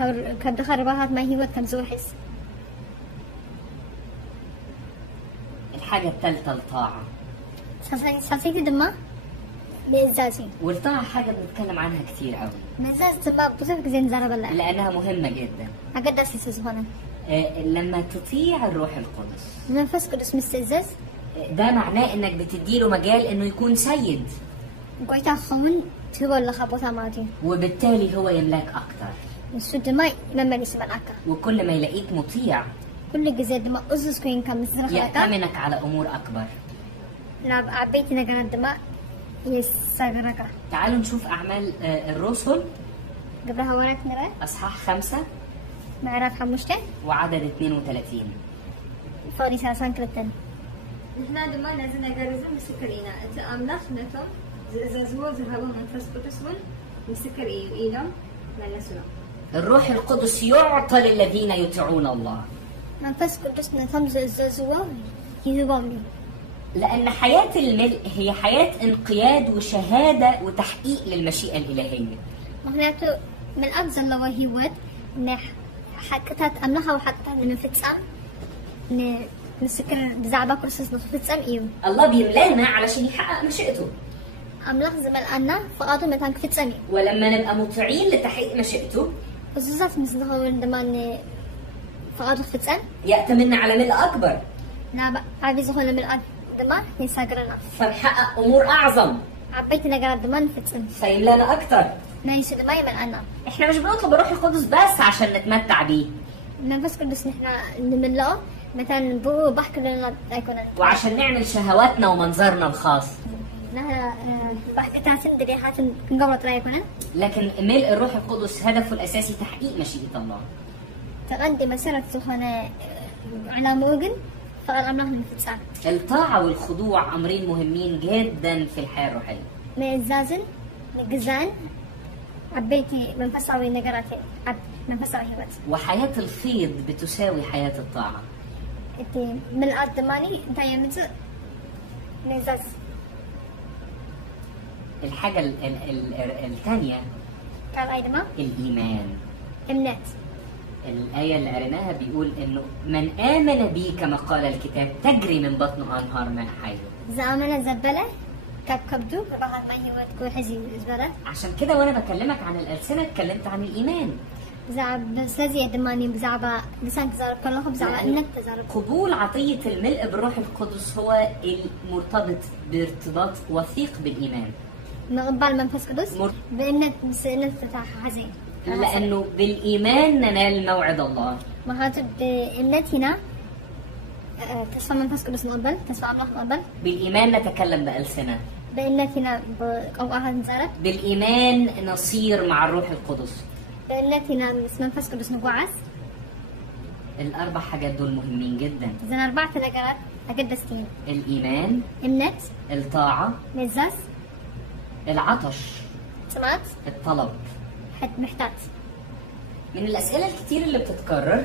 كبدخل رباحات ما هي كم زوحس. الحاجة الثالثة الطاعة. ساسيتي دما بإزازي. والطاعة حاجة بنتكلم عنها كتير قوي. مزاز دما بصير زين زارة بلا. لأنها مهمة جدا. أقدر سيسوس هنا. لما تطيع الروح القدس. نفس قدس مستزاز. ده معناه إنك بتديله مجال إنه يكون سيد. قويتا خون تقول لخبطها ماتي. وبالتالي هو يملاك أكتر. السود ما لما يسمع أكا. وكل ما يلاقيك مطيع. كل جزء دما أزوز كوين كم مزرخ يأتمنك على أمور أكبر. لا عبيتي نجار الدماء يسجرك. تعالوا نشوف أعمال الرسل. قبلها وراك نرى. أصحاح 5. معرف حمشته. وعدد 32. فوري ساسان كلتن. نحن دما نازل نجارزم مسكرينا. أنت أملاخ نتهم زازوا زهوا من تسقطسون مسكر إيلهم لا نسنا. الروح القدس يعطى للذين يطيعون الله. منفس قدس نتهم زازوا يهوامي. لأن حياة الملء هي حياة انقياد وشهادة وتحقيق للمشيئة الإلهية. معناته من أفضل لوهيوات إن حكتات أملاها وحكتات من فتسام إن نسكر بزعبا كرسس نفتسام إيو. الله بيملانا علشان يحقق مشيئته. أملاح زمن أنا فقاطو متان كفتسامي. ولما نبقى مطيعين لتحقيق مشيئته. خصوصا مثل هو عندما فقاطو كفتسام. يأتمنا على ملء أكبر. لا بقى عايز هو ملء دما يساقرنا فنحقق أمور أعظم. عبيت نجار دمان فتسن فيملانا أكتر. ما يصير ما يمن أنا. إحنا مش بنطلب الروح القدس بس عشان نتمتع بيه. بس قدس نحنا نملأه مثلا بو بحكي لنا يكون. وعشان نعمل شهواتنا ومنظرنا الخاص. نحن بحكي تاسين دريحات قبل ترى يكون. لكن ملء الروح القدس هدفه الأساسي تحقيق مشيئة الله. تغندي مسيرة سخنة على موجن. الطاعة والخضوع أمرين مهمين جدا في الحياة الروحية. ميزازن نجزان عبيتي منفصلة نجاراتي منفصلة هيبت. وحياة الفيض بتساوي حياة الطاعة. إنتي من الأدماني إنت يمت ميزاز. الحاجة الثانية قال أيضا الإيمان. إمنات. الآية اللي قريناها بيقول إنه من آمن بي كما قال الكتاب تجري من بطنه أنهار ماء حي. زامنا زبلة كبدو ربعها ما هي وتكون حزين زبلة. عشان كده وأنا بكلمك عن الألسنة اتكلمت عن الإيمان. زعب سازي دماني بزعبة لسان تزارب كلهم بزعبة إنك تزارب. قبول عطية الملء بالروح القدس هو المرتبط بارتباط وثيق بالإيمان. مقبل منفس قدس بإنك تفتح حزين. لأنه بالإيمان ننال موعد الله. مهاتب بإمنتنا تسمع منفس قدس مقبل تسمع الله مقبل. بالإيمان نتكلم بألسنة. بإمنتنا بقوقها نزارب. بالإيمان نصير مع الروح القدس. بإمنتنا منفس قدس نقعس. الأربع حاجات دول مهمين جدا. إذا أربعة نجارات أقدستين. الإيمان. إمنت. الطاعة. مزاز. العطش. سمعت. الطلب. محتاج. من الأسئلة الكتير اللي بتتكرر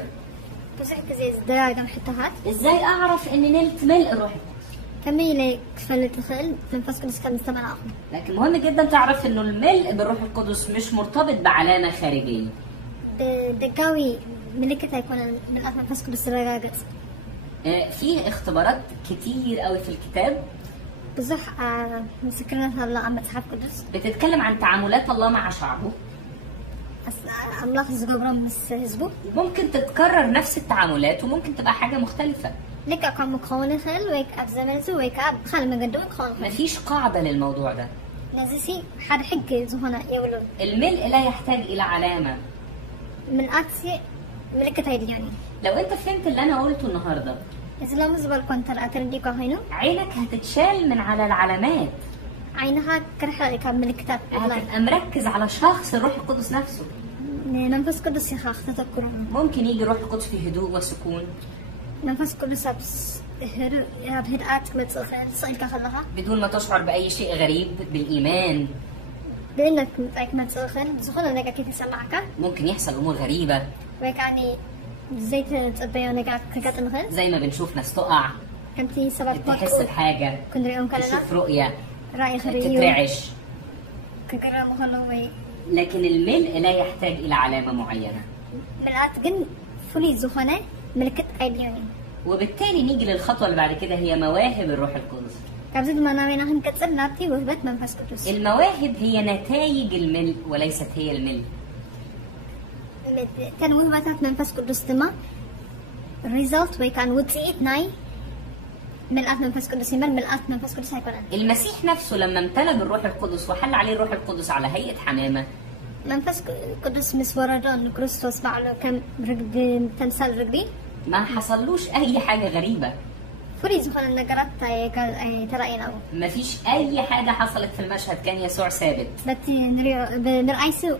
بس احكي زي الدراجة محتاجات. إزاي أعرف إني نلت ملء الروح القدس؟ كمية كفل تخيل منفس قدس كان مستمع أخو. لكن مهم جدا تعرف إنه الملء بالروح القدس مش مرتبط بعلامة خارجية. دقاوي ملكتها يكون من منفس قدس الرجاجات. فيه اختبارات كتير قوي في الكتاب بزح مسكرنا الله عم مصحف قدس بتتكلم عن تعاملات الله مع شعبه. الله زغبرم مس حزبه ممكن تتكرر نفس التعاملات وممكن تبقى حاجة مختلفة. لك أقام مكون خل ويك أبزمنته ويك أب خل مقدون خل. مفيش قاعدة للموضوع ده. نزسي حد حق زهنا يقولون. الملء لا يحتاج إلى علامة. من أكسي ملكة هيدي يعني. لو أنت فهمت اللي أنا قلته النهاردة. إذا لو مزبل كنت أتردي كهينو. عينك هتتشال من على العلامات. عينها كرحة كاب ملكتات. هتبقى مركز على شخص الروح القدس نفسه. نفس قدس يخاخ تذكرون. ممكن يجي الروح القدس في هدوء وسكون. نفس قدس بهدأت متسخن صيد كخلها. بدون ما تشعر بأي شيء غريب بالإيمان. بإنك متسخن سخن إنك كيف يسمعك. ممكن يحصل أمور غريبة. ويعني زي تتبين إنك كذا مثلا. زي ما بنشوف ناس تقع. كنتي سبب تحس بحاجة. كنت رأيهم كلنا. تشوف رؤية. رأي خريج. تترعش. كجرا مخلوي. لكن الملء لا يحتاج إلى علامة معينة. ملأت جن فلي زخنة ملكة أيديوني. وبالتالي نيجي للخطوة اللي بعد كده هي مواهب الروح القدس. كابزد ما ناوينا هنكسر نابتي وهبت منفس قدس. المواهب هي نتائج الملء وليست هي الملء. كان وهبتات منفس قدس تما result ويكان وتسيت ناي ملأت منفس قدس يمر ملأت منفس قدس هيكون. المسيح نفسه لما امتلأ بالروح القدس وحل عليه الروح القدس على هيئة حمامة. منفس قدس مسوردان كريستوس بعله كم رقد تمثال رقدي. ما حصلوش أي حاجة غريبة. فريز خلنا النجارات ترأينا. ما فيش أي حاجة حصلت في المشهد كان يسوع ثابت. بتي نرأيسو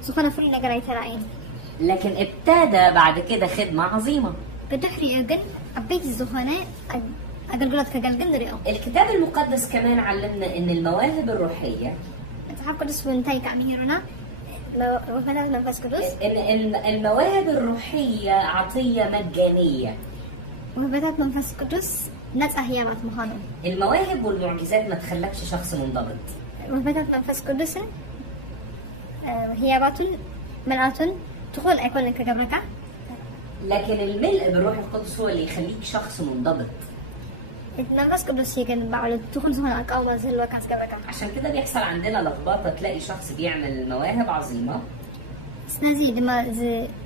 سخنا فري نجارات ترأين. لكن ابتدى بعد كده خدمة عظيمة. بدحري أجن أبيت الزخنة أجلجلت كجلجل ريو. الكتاب المقدس كمان علمنا إن المواهب الروحية. أصحاب قدس ونتاي كعميرنا. وفنان منفس قدس. إن المواهب الروحية عطية مجانية. وهبتات منفس قدس ناس أهيامات مخانم. المواهب والمعجزات ما تخلكش شخص منضبط. وهبتات منفس قدس هيابات ملأت تقول أكون لك قبلك. لكن الملء بالروح القدس هو اللي يخليك شخص منضبط. منفس قدس يمكن بعد تدخل زهنا أو ما زال وكاس قبلك. عشان كده بيحصل عندنا لخبطة تلاقي شخص بيعمل مواهب عظيمة. سنازي لما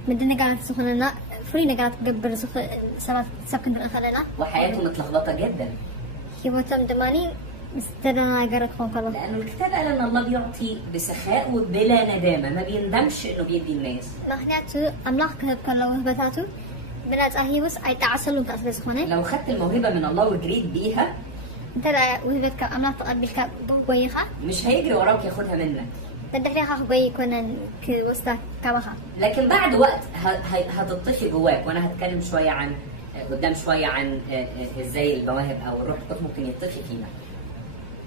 مدنا قاعد سخننا فرينا قاعد تقبر سكن بالأخرنا. وحياته متلخبطة جدا. يبغى دماني مستدنا قرأت خونكله. لأنه الكتاب قال إن الله بيعطي بسخاء وبلا ندامة، ما بيندمش إنه بيدي الناس. مخنياته أملاك كهب كله وهبتاته بنات أهيوس أي تعسلوا كأسل سخنة. لو خدت الموهبة من الله وجريت بيها. أنت لا وهبتك أملاك تقبلك بوجيها. مش هيجري وراك ياخدها منك. تدحيها خوي كونن كوستا كبها. لكن بعد وقت هتطفي جواك، وأنا هتكلم شوية عن قدام شوية عن إزاي المواهب أو الروح القدس ممكن يطفي فينا.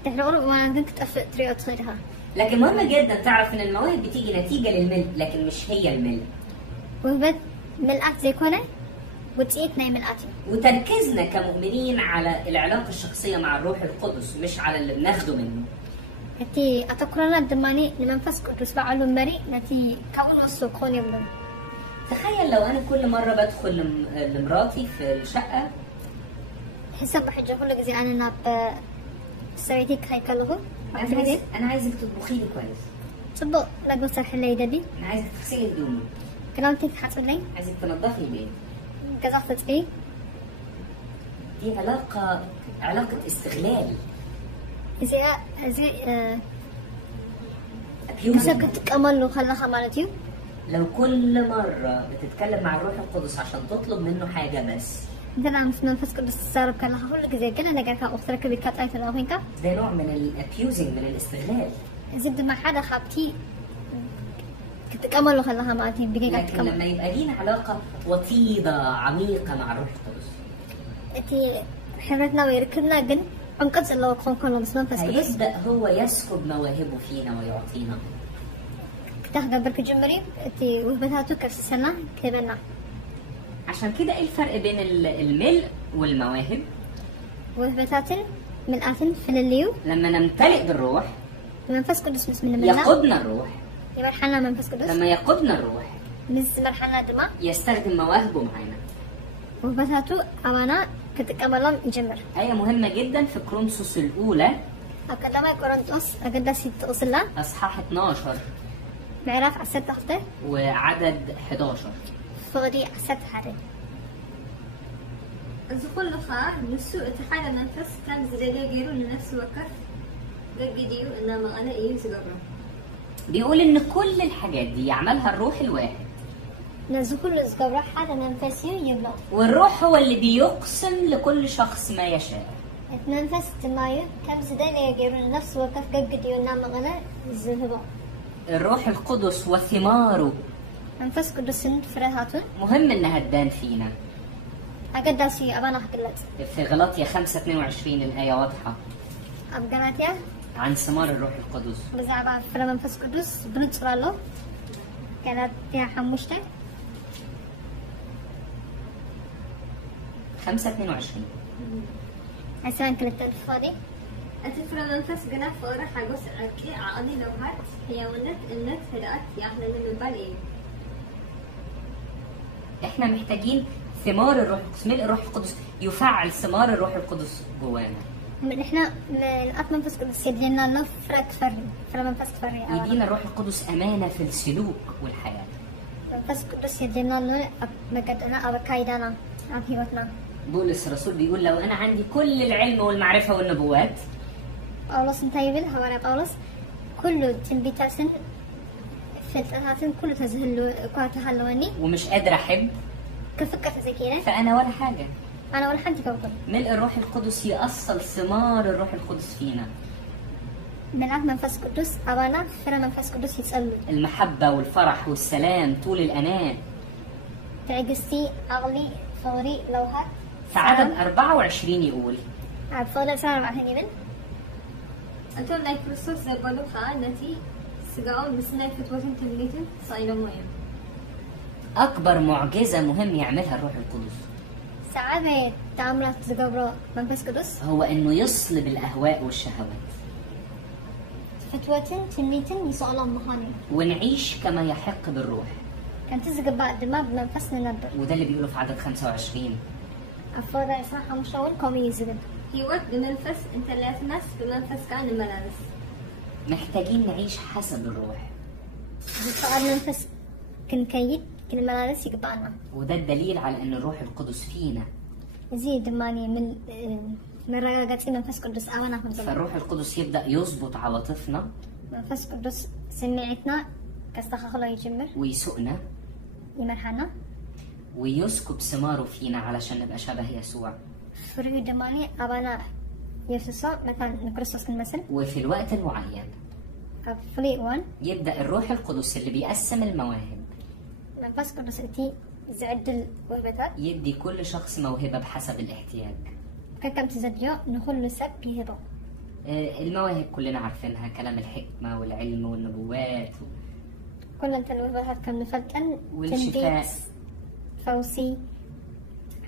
تحرقوا ما عندك تأفق طريقة تصيرها. لكن مهم جدا تعرف إن المواهب بتيجي نتيجة للملء، لكن مش هي الملء. وهبت ملأت زي كونه وتسيتنا ملأتي. وتركيزنا كمؤمنين على العلاقة الشخصية مع الروح القدس مش على اللي بناخده منه. نتي أتقرنا دماني لمنفس قدس بعلو مري نتي كون وسط كون يبدو. تخيل لو أنا كل مرة بدخل لمراتي في الشقة. حسب بحجة كل جزء أنا ناب سويتك هاي كله. أنا عايزك تطبخي لي كويس. صبوا لا قصر حلي دبي. أنا عايزك تغسلي هدومي. كلامتك حسب لي. عايزك تنظفي البيت. كزحت فيه. دي علاقة استغلال. زي مسكتك أمل وخلها مالتيو. لو كل مرة بتتكلم مع الروح القدس عشان تطلب منه حاجة بس. أنا مش منفس قدس صار كلها كل زي كده نجار كأختك بكات أيت الأخوينك. ده نوع من الأبيوزنج من الاستغلال. زبد ما حدا خابتي كنت أمل وخلها مالتي بيجي لكن لما يبقى لينا علاقة وطيدة عميقة مع الروح القدس. أنتي حرتنا ويركبنا جن. أنقذ الله كون بس منفس قدس. هيبدأ هو يسكب مواهبه فينا ويعطينا. تاخد برك جمري أنتي وهبتها تكرس سنة كبرنا. عشان كده إيه الفرق بين الملء والمواهب؟ وهبتات ملأت في الليو. لما نمتلئ بالروح. منفس قدس مش من يقودنا الروح. يمرحنا منفس قدس. لما يقودنا الروح. مش مرحنا دماء. يستخدم مواهبه معنا. وهبتاته أبانا كتكملهم يجمر. آية مهمة جدا في كورنثوس الأولى أقدم كورنثوس أقدس يتصل أصحاح 12 معرف عسد تحته وعدد 11. فغدي عسد حدا. زخول لخا نسو اتحاد منفس كان زلالي غيرو لنفس وكف قديو إنما أنا إيه زقبره. بيقول إن كل الحاجات دي يعملها الروح الواحد، نزخول الزقبره حدا منفسي يبلغ. والروح هو اللي بيقسم لكل شخص ما يشاء. منفس تمايو كم زلالي غيرو لنفس وكف قديو إنما أنا زهبا. الروح القدس وثماره منفس قدسن فرهاتون مهم إنها تبان فينا. أقدسي أبانا حكلت. في غلاطيا 5:22 الآية واضحة أبغاناتيا عن ثمار الروح القدس. بزعبا فلا منفس قدس بنتصر له كانت فيها حموشته 5:22. عسان كنت الفاضي أتفرى منفس جنا فورا حاجوس أكي عقلي لو هات هي ولد النت هدأت يعني من البالي. احنا محتاجين ثمار الروح القدس، ملء الروح القدس يفعل ثمار الروح القدس جوانا. احنا الأط منفس قدس يدينا له فرق فري فلا منفس فري يدينا الروح القدس أمانة في السلوك والحياة. منفس قدس يدينا له بقدنا أو كايدانا عن هيوتنا. بولس الرسول بيقول لو أنا عندي كل العلم والمعرفة والنبوات. بولس انتايبل هواري بولس كله تنبيتاسن فلتاتن كله تزهلو كواتهلواني ومش قادر أحب كفكر زي كده فأنا ولا حاجة. أنا ولا حد كوكب. ملء الروح القدس يأصل ثمار الروح القدس فينا. ملعب منفس قدس أبانا فرا منفس قدس يتسألوا المحبة والفرح والسلام طول الأناة. تعجزتي أغلي فوري لوهات. في عدد 24 يقول عاد فوري سلام عهني من أنتم لا كريستوس زبالو خا نتي سجاون بسنا فتوتن تلميتن صايلو مهم. أكبر معجزة مهم يعملها الروح القدس سعادة تعملت زجبرة منفس قدس هو إنه يصلب الأهواء والشهوات فتوتن تلميتن يسألون مهاني ونعيش كما يحق بالروح. كانت تزجب بعد ما بمنفسنا ندر. وده اللي بيقوله في عدد 25. أفضل إصلاح مشاور كومي يزجب. هيوت بمنفس أنت لا تمس بمنفس كان الملابس. محتاجين نعيش حسب الروح. بسؤال منفس كن كيد كن الملابس يقبعنا. وده الدليل على إن الروح القدس فينا. زيد ماني من رجعتي منفس قدس أوانا هم زمان. فالروح القدس يبدأ يظبط عواطفنا. منفس قدس سمعتنا كاستخخلا يجمر. ويسوقنا. يمرحنا. ويسكب ثماره فينا علشان نبقى شبه يسوع. فريق دماني أبانا يسوع مثلا نكرسوس كنمثل. وفي الوقت المعين. فريق وان. يبدأ الروح القدس اللي بيقسم المواهب. منفس قدس إتي زعد الوهبات. يدي كل شخص موهبة بحسب الاحتياج. كم تزديو نخل سب يهبا. المواهب كلنا عارفينها كلام الحكمة والعلم والنبوات كل أنت الوهبات كم نفلتن. والشفاء. فوسي.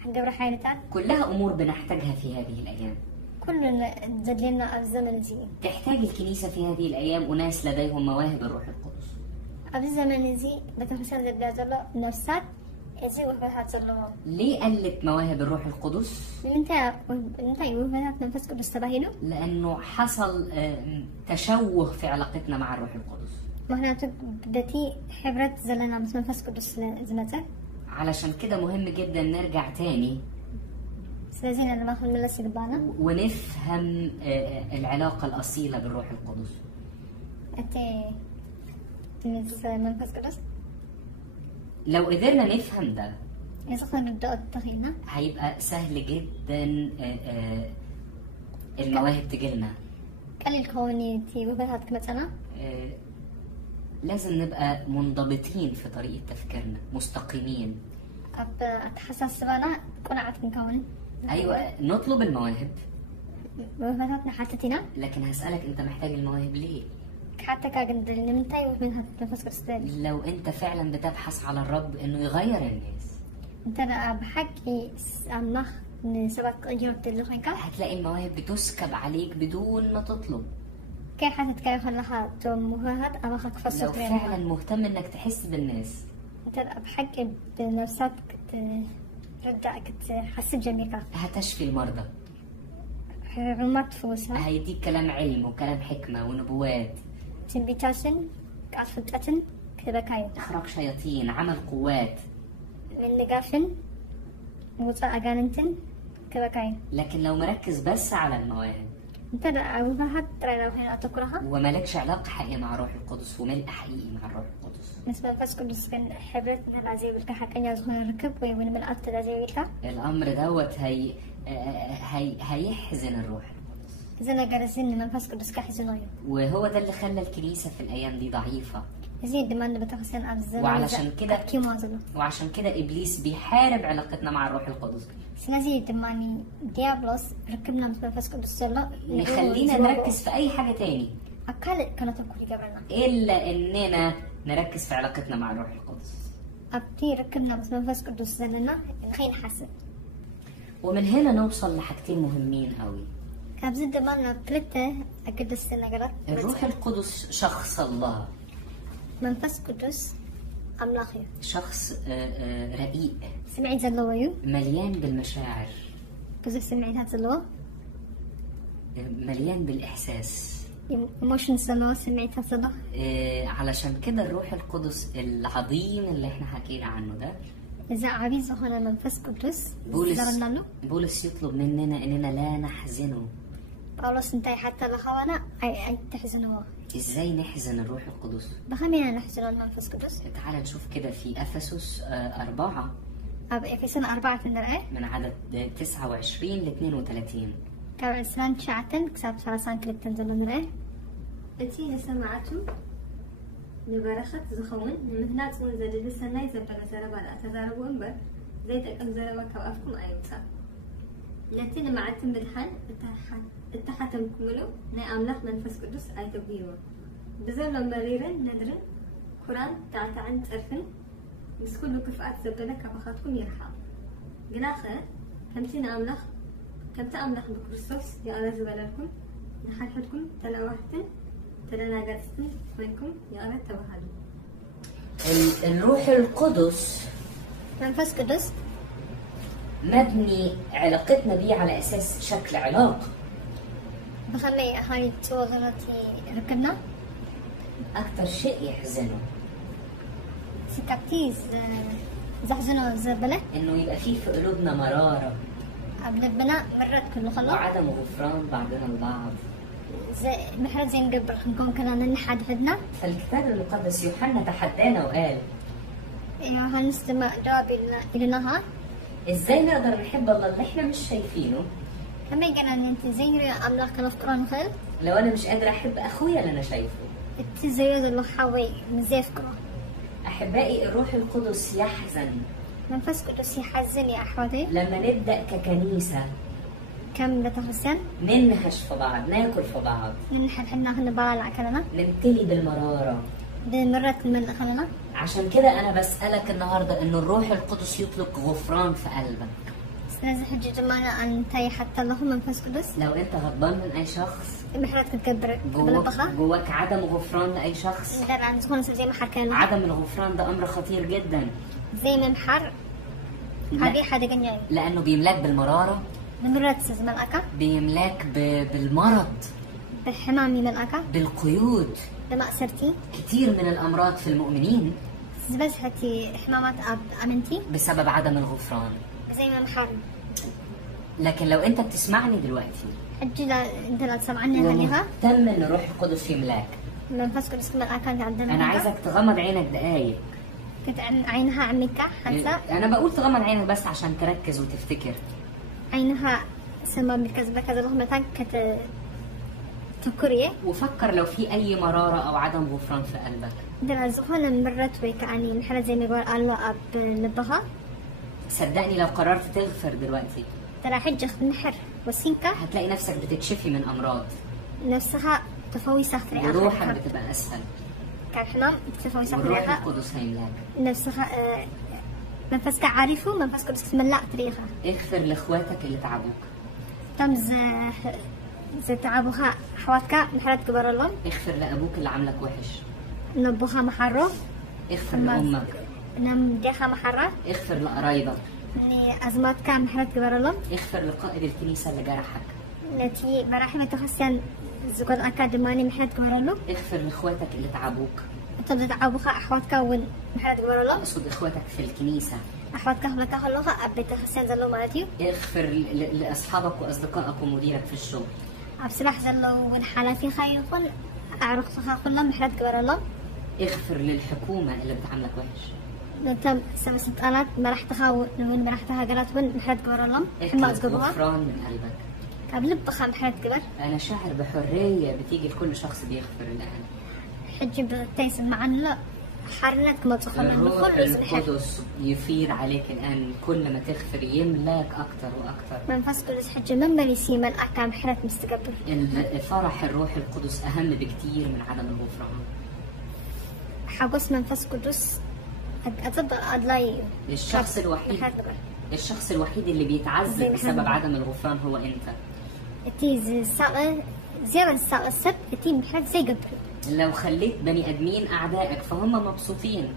حاجة حياتها. كلها أمور بنحتاجها في هذه الأيام. كل زدلنا الزمن زي. تحتاج الكنيسة في هذه الأيام أناس لديهم مواهب الروح القدس. أبي الزمن زي بتمثل زدلنا نفسات زي وهبات زلهم. ليه قلت مواهب الروح القدس؟ أنت وهبات نفس قدس تباهينه؟ لأنه حصل تشوه في علاقتنا مع الروح القدس. معناته بدتي حبرت زلنا بس نفس قدس زمتها. علشان كده مهم جدا نرجع تاني. لازم لما ناخذ من السجبانة. ونفهم العلاقة الأصيلة بالروح القدس. أنت منفس قدس؟ لو قدرنا نفهم ده يسخن نبدأ تخيلنا هيبقى سهل جدا المواهب تجيلنا. قال الكونيتي وبهات مثلا لازم نبقى منضبطين في طريقة تفكيرنا مستقيمين. أتحسس بنا قناعة كون. أيوة نطلب المواهب وبهاتنا حتتنا. لكن هسألك أنت محتاج المواهب ليه؟ حتى كأجد اللي من تاي ومن هتنفس كريستال. لو أنت فعلا بتبحث على الرب إنه يغير الناس. أنت بحكي أمخ سبق أجرت اللي خيكا. هتلاقي المواهب بتسكب عليك بدون ما تطلب. كيف حتتكلم خلها توم وهاد أمخك فصل. لو فعلا مهتم إنك تحس بالناس. أنت بحكي بنفسك رجعك تحسب جميلة. هتشفي المرضى. حرمات فوسها. هيديك كلام علم وكلام حكمة ونبوات. تنبيتاشن قاعد فتاتن كبكاين. إخراج شياطين، عمل قوات. من نقافن وصاء أجاننتن كبكاين. لكن لو مركز بس على المواهب انت أولها ترى لو هنا تكرهها وملكش علاقة حقيقية مع الروح القدس وملء حقيقي مع الروح القدس. نسبة فاس قدس كان حبرتنا العزيز بالك حقا يزخون الركب وين من أكتر العزيز بالك الأمر دوت هيحزن الروح القدس. إذا جالسين من فاس قدس كحزنايا. وهو ده اللي خلى الكنيسة في الأيام دي ضعيفة. زين ما بتخسن أبزنا. وعشان كده إبليس بيحارب علاقتنا مع الروح القدس. سنزي دماني ديابلوس ركبنا من فاس قدس الله. يخلينا نركز في أي حاجة تاني. أكل كانت تقولي قبلنا. إلا إننا نركز في علاقتنا مع الروح القدس. أبتي ركبنا بس من فاس قدس زلنا نخين حسن. ومن هنا نوصل لحاجتين مهمين قوي. كابزين دماننا ثلاثة أقدس السنة الروح القدس شخص الله. منفس قدس أملاخي. شخص رقيق. سمعت زلويو. مليان بالمشاعر. كيف سمعت هذا زلو؟ مليان بالإحساس. emotions زلو سمعت هذا زلو؟ علشان كده الروح القدس العظيم اللي احنا حكينا عنه ده. إذا عبيد هنا منفس قدس. بولس يطلب مننا إننا لا نحزنه. بولس انتي حتى لخوانا أي تحزنوا. ازاي نحزن الروح القدس؟ بخمينا نحزن المنفس القدس. تعال نشوف كده في أفسس 4. أفسس 4 في النرأة. من عدد 29 ل 32. كابسان شعتن كسب 30 كليك تنزل النرأة. أنتي نسمعتو نبرخت زخون مثنات من زاد السنة يزبط زربا لا تزاربوا أمبر زي تأكل زربا كوافكم أيوسا. لكن معتم بالحن اتحتم كملو نا أملاخ منفس قدس أي تبيرو بزول مريرن ندرن قرآن تعتعن ترفن بس كل كفاءات زبدنا كفاخاتكم يرحم جناخه كمتين أملاخ كمت أملاخ بكريستوس يا الله زبالكم نحلحتكم تلا واحدة تلا ناقصتن منكم يا الله تبهلوا. الروح القدس منفس قدس مبني علاقتنا بيه على أساس شكل علاقة. بخلي هاي توغلتي ركبنا أكتر شيء يحزنه سكتيز زحزنه زبلة إنه يبقى فيه في قلوبنا مرارة قبل البناء مرات كله خلاص وعدم غفران بعضنا البعض زي محرز زي نقبل نكون كنا ننحد حدنا. فالكتاب المقدس يوحنا تحدانا وقال يا هنستمع جواب إلى نهار ازاي نقدر نحب الله اللي احنا مش شايفينه؟ كما يقولنا ان انت زي املاك كانوا في قران خير لو انا مش قادره احب اخويا اللي انا شايفه. انت زي اللي حوي مزيف قران. احبائي الروح القدس يحزن. منفس قدس يحزن يا احواتي. لما نبدا ككنيسه كم بتحسن؟ ننهش في بعض، ناكل في بعض. ننحل حنا بالع كلنا. نمتلي بالمراره. بمرات من خلنا. عشان كده انا بسالك النهارده انه الروح القدس يطلق غفران في قلبك. لازم حجة جماعة أنتي حتى لهم منفس قدس. لو أنت غضبان من أي شخص محرات تكبر جواك عدم غفران لأي شخص. لا عند تكون زي ما حكينا. عدم الغفران ده أمر خطير جدا. زي ما محر. هذه حاجة جنية. لأنه بيملاك بالمرارة. بمرات ملأكة. بيملاك بالمرض. بالحمامي ملأكة. بالقيود. بمأسرتي. كتير من الأمراض في المؤمنين. بس هاتي حمامات أمنتي. بسبب عدم الغفران. زي ما محر. لكن لو انت بتسمعني دلوقتي حجي انت لا تسمعني هنيها تم ان الروح القدس يملاك منفس قدس ملأكة عندنا. انا عايزك تغمض عينك دقايق. عينها عميكة حنسة. انا بقول تغمض عينك بس عشان تركز وتفتكر. عينها سما بالكذبة كذا لغمتك تكورية. وفكر لو في اي مرارة او عدم غفران في قلبك. ده زخونة مرت ويكعني محرة زي ما يقول الله أب لبها. صدقني لو قررت تغفر دلوقتي ترى حجة نحر وسينكا هتلاقي نفسك بتتشفي من أمراض نفسها تفوي سخري وروحك بتبقى أسهل. كان حمام تفوي سخري والروح القدس هيملاك نفسها منفسك عارفه منفسك قدس ملاك تريخها. اغفر لإخواتك اللي تعبوك. تمز زي تعبوها حواتك محرات كبر الله. اغفر لأبوك اللي عملك وحش. نبوها محره. اغفر لأمك. نم ديخها محرة. اغفر لقرايبك. إني أزمات كان محرت قبرلهم اغفر لقائد الكنيسة اللي جرحك. التي برحمة تخسن زقل أكاديماني محرت قبرلهم. اغفر لاخواتك اللي تعبوك. تبدأ تعبوك أخواتك ون محرت قبرلهم. اقصد اخواتك في الكنيسة. أخواتك هلا كهلوها أبي تخسن زلوا مالتيو. اغفر لاصحابك واصدقائك ومديرك في الشغل. أبصراح زلوا والحالاتي خيرون أعرفها كلهم محرت قبرلهم. اغفر للحكومة اللي بتعاملك وحش. نتم سبع ستالات ما راح تخاو من ما راح تهاجرات من محرت قبرلهم. اطلب غفران من قلبك. قبل بخا محرت قبر. أنا شاعر بحرية بتيجي لكل شخص بيغفر الآن. حجي بتيسم معنا لا حرنتك ما تخمن الروح القدس يفيض عليك الآن كل ما تغفر يملاك أكتر وأكتر. منفس قدس حجي من بريسي من أحكام حرت مستقبل. فرح الروح القدس أهم بكتير من عدم الغفران. حقص منفس قدس أتفضل أدلاي. الشخص الوحيد اللي بيتعذب بسبب عدم الغفران هو أنت. تيز زيادة السبت تيم محرت زي قبل. لو خليت بني ادمين اعدائك فهم مبسوطين.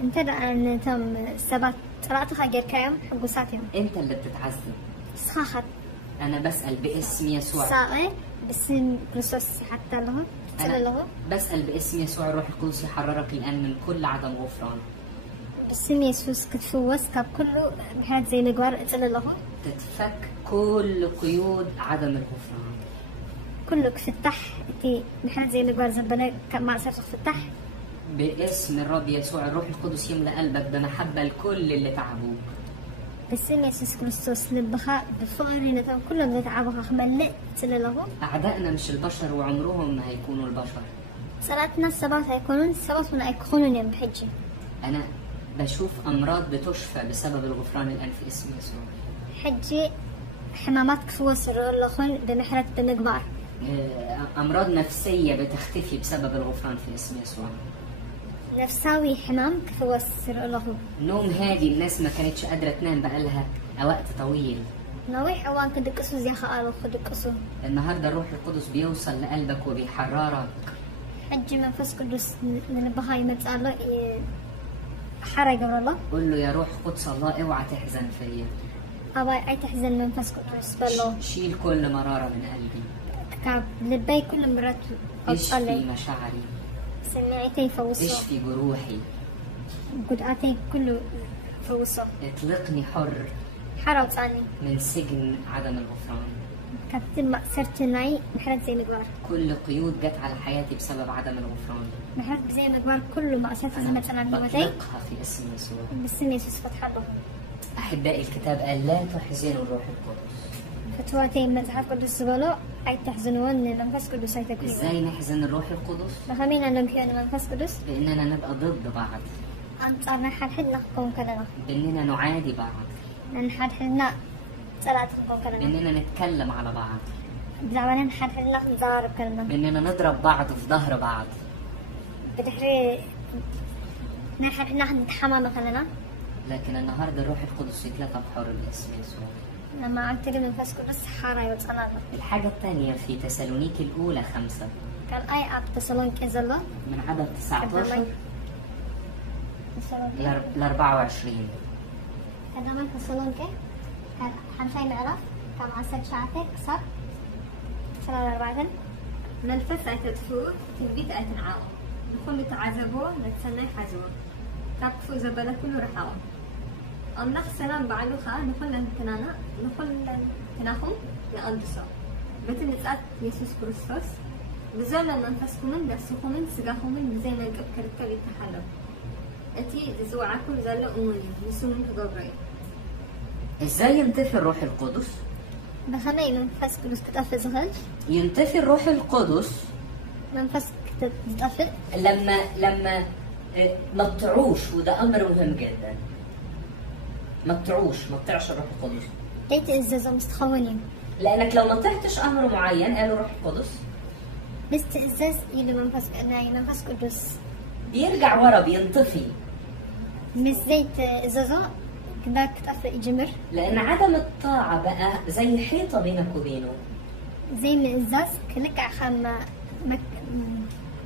انت ان تم سبت طلعتها غير كلام حقو ساعتين. انت اللي بتتعذب. صخت. انا بسال باسم يسوع. ساعه باسم كريستوس حتى له. أنا بسال باسم يسوع الروح القدس يحررك الان من كل عدم غفران. باسم يسوع كتفوس كاب كله بحد زي مقوار اتسال له. تتفك كل قيود عدم الغفران. كلك فتح تي محل زي مقبار زبالة مع سرق فتح باسم الرب يسوع الروح القدس يملأ قلبك بمحبة لكل اللي تعبوك. باسم يسوع كريستوس للبخاء بفقري نتام كل اللي تعبوك خملت له. أعدائنا مش البشر وعمرهم ما هيكونوا البشر. صلاتنا السبات هيكونون السبات من هيكونون يوم بحجي. أنا بشوف أمراض بتشفى بسبب الغفران الآن في اسم يسوع. حجي حمامات كفوس الرخون بمحرة بمقبار. أمراض نفسية بتختفي بسبب الغفران في اسم يسوع. نفساوي حمام كفوس له. نوم هادي الناس ما كانتش قادرة تنام بقالها وقت طويل. نويح أوان كدك أسو زي خقالو كدك أسو. النهاردة الروح القدس بيوصل لقلبك وبيحررك. حجي منفس قدس من البهاي متسأله حرق الله. قول له يا روح قدس الله اوعى تحزن فيا. أباي أي تحزن منفس قدس بلو. شيل كل مرارة من قلبي. كاب لبي كل مرات اشفي مشاعري. سمعتي فوصو. اشفي جروحي. قدعتي كله فوصو. اطلقني حر. حرة وطاني. من سجن عدم الغفران. كابتن مأسرت معي محرد زي مقبار. كل قيود جت على حياتي بسبب عدم الغفران. محرد زي مقبار كله مأسرت زي ما تنعم بطلقها في اسم يسوع. باسم يسوع فتح الله. أحبائي الكتاب قال لا تحزنوا الروح القدس. فتواتي متحف قدس بلو أي تحزنون لنفس قدس أي تكوين. إزاي نحزن الروح القدس؟ بخمين أنهم كانوا لنفس قدس. بإننا نبقى ضد بعض. أنصارنا حد نقوم كلنا. بإننا نعادي بعض. نحد حدنا صلاة نقوم كلنا. بإننا نتكلم على بعض. بدعوانا نحد حدنا نضارب كلنا. بإننا نضرب بعض في ظهر بعض. بدحري نحد حدنا نتحمى كلنا. لكن النهارده الروح القدس يتلقى بحر باسم يسوع. لما عم تجي من فاس قدس حارة يوصلنا. الحاجة الثانية في تسالونيكي الأولى 5. كان أي أب تسالونيكي زلا. من عدد 19 ل 24. كان من تسالونيكي كان حمشي معرف كان 10 شعتك صار. صار 4 منفس أتدفو تلبيت أتنعاو. نخون بتعذبو نتسنى حزو. تابفو زبالة كله رحاو. أملاخ سلام بعلو خا نخون لنتنانا نخون لنتناهم لأندسو. بتن نسأت يسوس كريستوس بزول منفسكمن دسوكمن سجاكمن بزي ما نقب كرتكب يتحلو. أتي زوعكم زلة أموني نسومن كجبري. إزاي ينتفي الروح القدس؟ بخلي منفس كريستوس كتقفل زغل. ينتفي الروح القدس. منفس كتقفل. لما ما تطيعوش وده أمر مهم جدا. ما تطيعوش ما تطيعش الروح القدس. ليت إزازة مستخونين. لأنك لو ما طيعتش أمر معين قالوا الروح القدس. باستئزاز إلى منفس قدس. بيرجع ورا بينطفي. مش زيت إزازة كده كتقفل جمر. لأن عدم الطاعة بقى زي حيطة بينك وبينه. زي من إزاز كلك عخام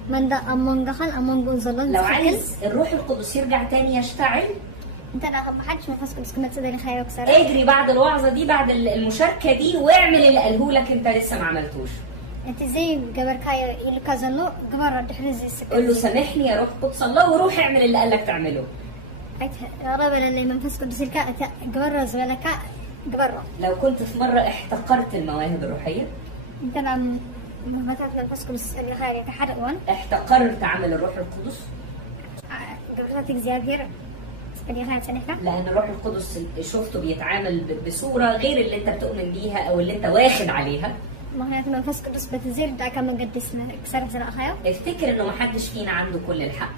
من ده أمون دخل أمون بنزلون. لو عايز الروح القدس يرجع تاني يشتعل انت انا ما حدش منفس قدس كما تصدقني خير وكسر. اجري بعد الوعظه دي، بعد المشاركه دي، واعمل اللي قاله لك انت لسه ما عملتوش. انت زي جبركاي اللي كازلو جبر دحرزي السكر. قول له سامحني يا روح قدس الله، وروح اعمل اللي قال لك تعمله. يا رب لاني منفس قدس الكا جبر زبلكا جبر. لو كنت في مره احتقرت المواهب الروحيه، انت ما متى منفس قدس اللي خير يتحرق وان احتقرت عمل الروح القدس. جبرتك زيادة اللي خير سنحنا. لان الروح القدس شفته بيتعامل بصوره غير اللي انت بتؤمن بيها او اللي انت واخد عليها. ما هي منفس قدس بتزير دا كمان قدسنا كسر سر اخيا. افتكر انه ما حدش فينا عنده كل الحق.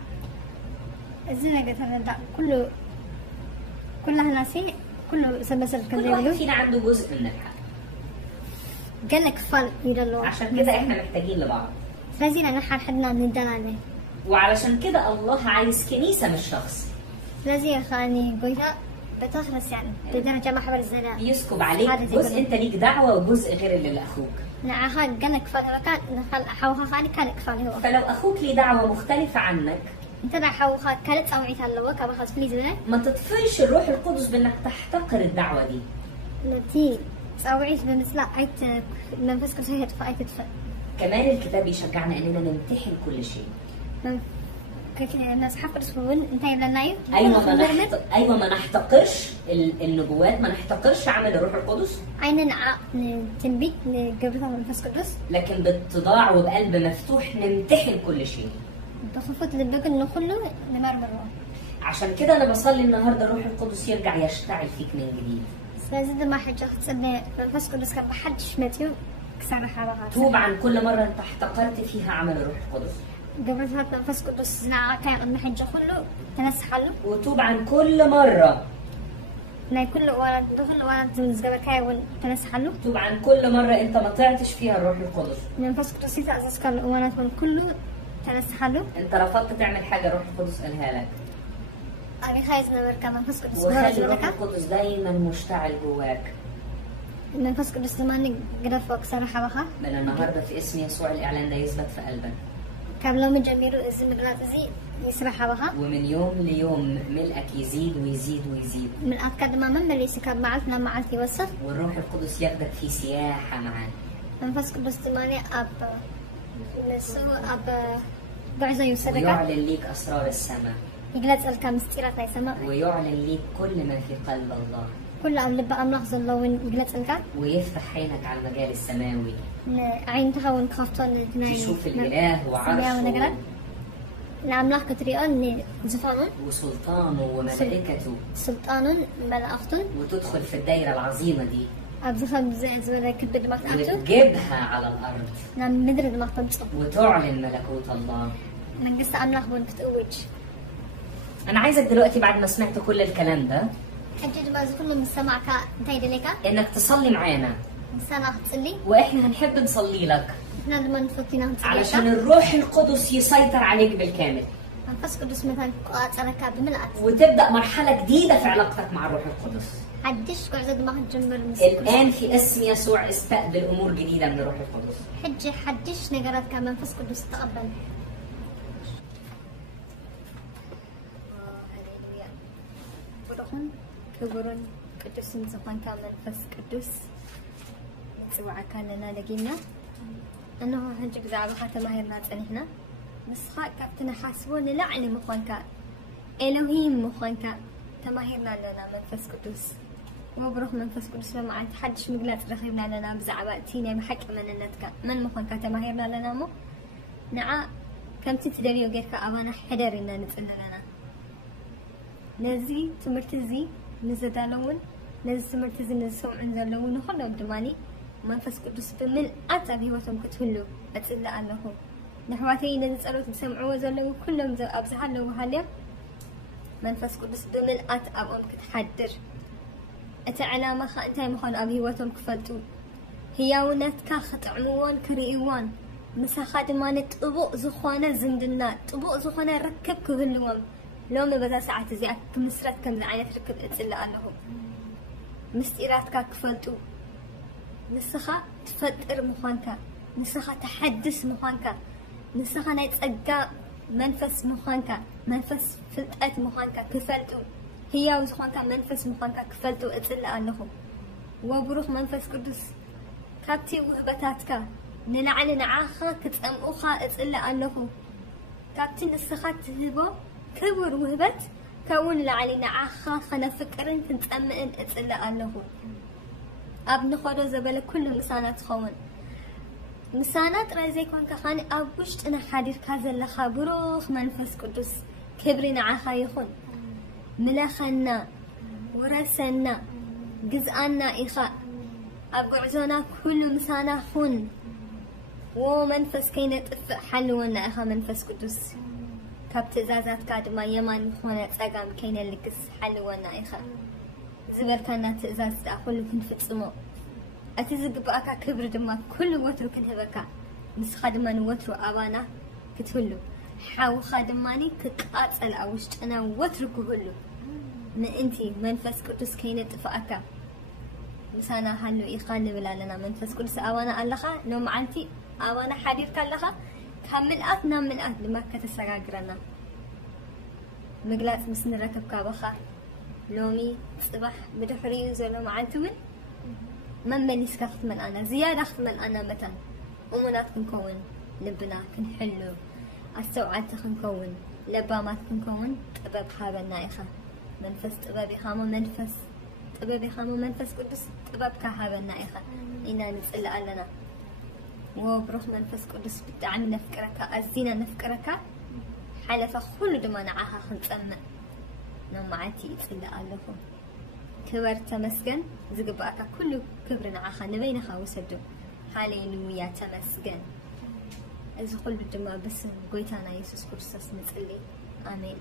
الزنا قلت انا دا كلها ناسي كله سبسر كذا. كل واحد فينا عنده جزء من الحق. قالك فن يدلوا. عشان كده احنا محتاجين لبعض. لازم نحن حدنا من الدلالة. وعلشان كده الله عايز كنيسه مش شخص. لازم خاني قويها بتخلص يعني بدرجة محبر الزنا. يسكب عليك جزء انت ليك دعوه وجزء غير اللي لاخوك. نعم خان قالك فن كان حوها خاني كان كفان هو. فلو اخوك ليه دعوه مختلفه عنك، انت ده حوها كانت سويتها لو كما خاص بليز بنا. ما تطفيش الروح القدس بانك تحتقر الدعوه دي. نتي سويت بمثل عيت منفس كل شيء تفايت تدفع. كمان الكتاب يشجعنا اننا نمتحن كل شيء. الناس حفظ سوون انت يلا نايم. ايوه ما نحتقرش النبوات، ما نحتقرش عمل الروح القدس. عيننا تنبيت قبلها منفس قدس. لكن باتضاع وبقلب مفتوح نمتحن كل شيء. بخفوت للبقى انه كله نمرمره. عشان كده انا بصلي النهارده الروح القدس يرجع يشتعل فيك من جديد. لازم ما حد تصدق منفس قدس كان بحدش ماتيو كسر حالها. توب عن كل مره انت احتقرت فيها عمل الروح القدس. قبل هذا منفس قدس زنا كان محجة كله تنسحله. وتوب عن كل مرة. لا كل ولد دخل ولد زجبر كاي تنسحله. توب عن كل مرة أنت ما طلعتش فيها الروح القدس. منفس قدس يتأسس كل ولد من كله تنسحله. أنت رفضت تعمل حاجة الروح القدس قالها لك. أبي خايز نمرك منفس قدس. وخلي الروح القدس دايما مشتعل جواك. منفس قدس زمان قدر فوق صراحة بخا. من النهارده في اسم يسوع الإعلان ده يثبت في قلبك. كان لو مجميرو اسم مقلات زي يسرحها بها. ومن يوم ليوم ملئك يزيد ويزيد ويزيد. من أكد ما ملي سكاب معلتنا معلت يوصف. والروح القدس ياخدك في سياحة معاه. منفس قدس تمانية أب نسو أب بعزة يوسدك. ويعلن ليك أسرار السماء. يجلس الكامستيرات لا سماء. ويعلن ليك كل ما في قلب الله. كل أملب أملاحظ الله وين يجلس الكام. ويفتح عينك على المجال السماوي. عين تهون خافتون تشوف الإله وعرشه. نعم لاح كتريان زفانون وسلطانه وملائكته. سلطانون ملائكته. وتدخل في الدائرة العظيمة دي. أبزخم زي كبد دماغته. وتجيبها على الأرض. نعم مدري دماغته. وتعلن ملكوت الله. من قصة أملاح بون بتقوج. أنا عايزك دلوقتي بعد ما سمعت كل الكلام ده. حجج ما كله من سمعك انتهي دليك. إنك تصلي معانا. سنة تصلي. وإحنا هنحب نصلي لك. إحنا لما نفوتينا نصلي. علشان الروح القدس يسيطر عليك بالكامل. منفس قدس مثلا أنا بملأت. وتبدأ مرحلة جديدة في علاقتك مع الروح القدس. حدش قاعد ما هتجمر الآن في اسم يسوع استقبل أمور جديدة من الروح القدس. حدش نجارات كمان منفس قدس تقبل. كبرون قدس زمان كان منفس قدس سواء كان لنا لقينا أنه هنجيب زعبة حتى ما هي الناس هنا بس كابتن حاسبون لعني مخوانك إلهيم مخوانك تماهرنا لنا منفس قدس وبروح منفس قدس لما عاد حدش مقلات رخيبنا لنا بزعبة تينا بحكي من النتك من مخوانك تماهرنا لنا مو نعا كم تتدريو غيرك أبانا حدرنا نتسأل لنا نزي تمرتزي نزدالون نز تمرتزي نزسوم نزالون وخلوا بدماني منفس قدس بملءات بهوتهم كتهلو أتسأل أنهم نحواتي نزسألوا تسمعوا وزالوا كلهم أبزحلوا وهاليا منفس قدس بملءات أبهم كتحدر أتعلامة خانتاي مخان أبهوتهم كفلتو هياونتك خطعموان كريئوان مساخات مانت طبوق زخوانا زندنا طبوق زخوانا ركب كهلوهم لو ما بدا ساعات زيك كمسرات كم زعينة ركب أتسلى أنهم مستيراتك كفلتو نسخة تفتر مخانك نسخة تحدث مخانك نسخة نتسقى منفس مخانك منفس فلتات مخانك كفلتو هي وزخوانك منفس مخانك كفلتو اتصلى لكم وبروخ منفس قدس كابتي وهبتاتك نلعن نعاخا كتأمقوخا اتصلى لكم كابتي نسخات تهبو كبر وهبت كون لعلي نعاخا خنا فكرن كنتأمئن اتصلى لكم ابن خدو زبل كل مسانات خون مسانات رازي كون كخاني ابوشت انا حادير كازل لخا بروخ منفس قدس كبري نعاخا يخون ملخنا ورسنا جزءنا إخاء أبعزنا كل مسانا خون ومنفس كينة حلونا إخا منفس قدس كابت زازات كاد ما يمان خونة أقام كينة لكس حلونا إخا زبر كانت تأزاز تأخل كنفتسمو أتزق بأكا كبر دما كل وتر كنهبكا مس خادمان وتر أبانا كتهلو حاو خادماني كقاصل أوشت أنا وتر كهلو من أنتي منفس قدس كينة تفأكا مسانا حلو إيقان بلا لنا منفس قدس أوانا ألخا نوم عنتي أوانا حديث كاللخا كملأت نام ملأت لما كتساقرنا مقلات مسن ركب كابخا لومي صباح بدحري زلو معنتون من منيس كخت من أنا زيادة أخت من أنا متى ومنات كنكون لبنا كنحلو السوعات كنكون لبامات كنكون طباب حابنا إخا منفس طبابي خامو منفس طبابي خامو منفس قدس طباب كهابنا إخا إنا نسأل لنا وبروح منفس قدس بتعم نفكرك أزينا نفكرك حلف كل دما نعاها خنصمع نمعتي يسأل لكم كبر تمسكن زقباك كل كبر نعاها نبينها وسدو هاليلويا تمسكن إذا كل دما بس قويتانا يسوس كرسس نسألي آمين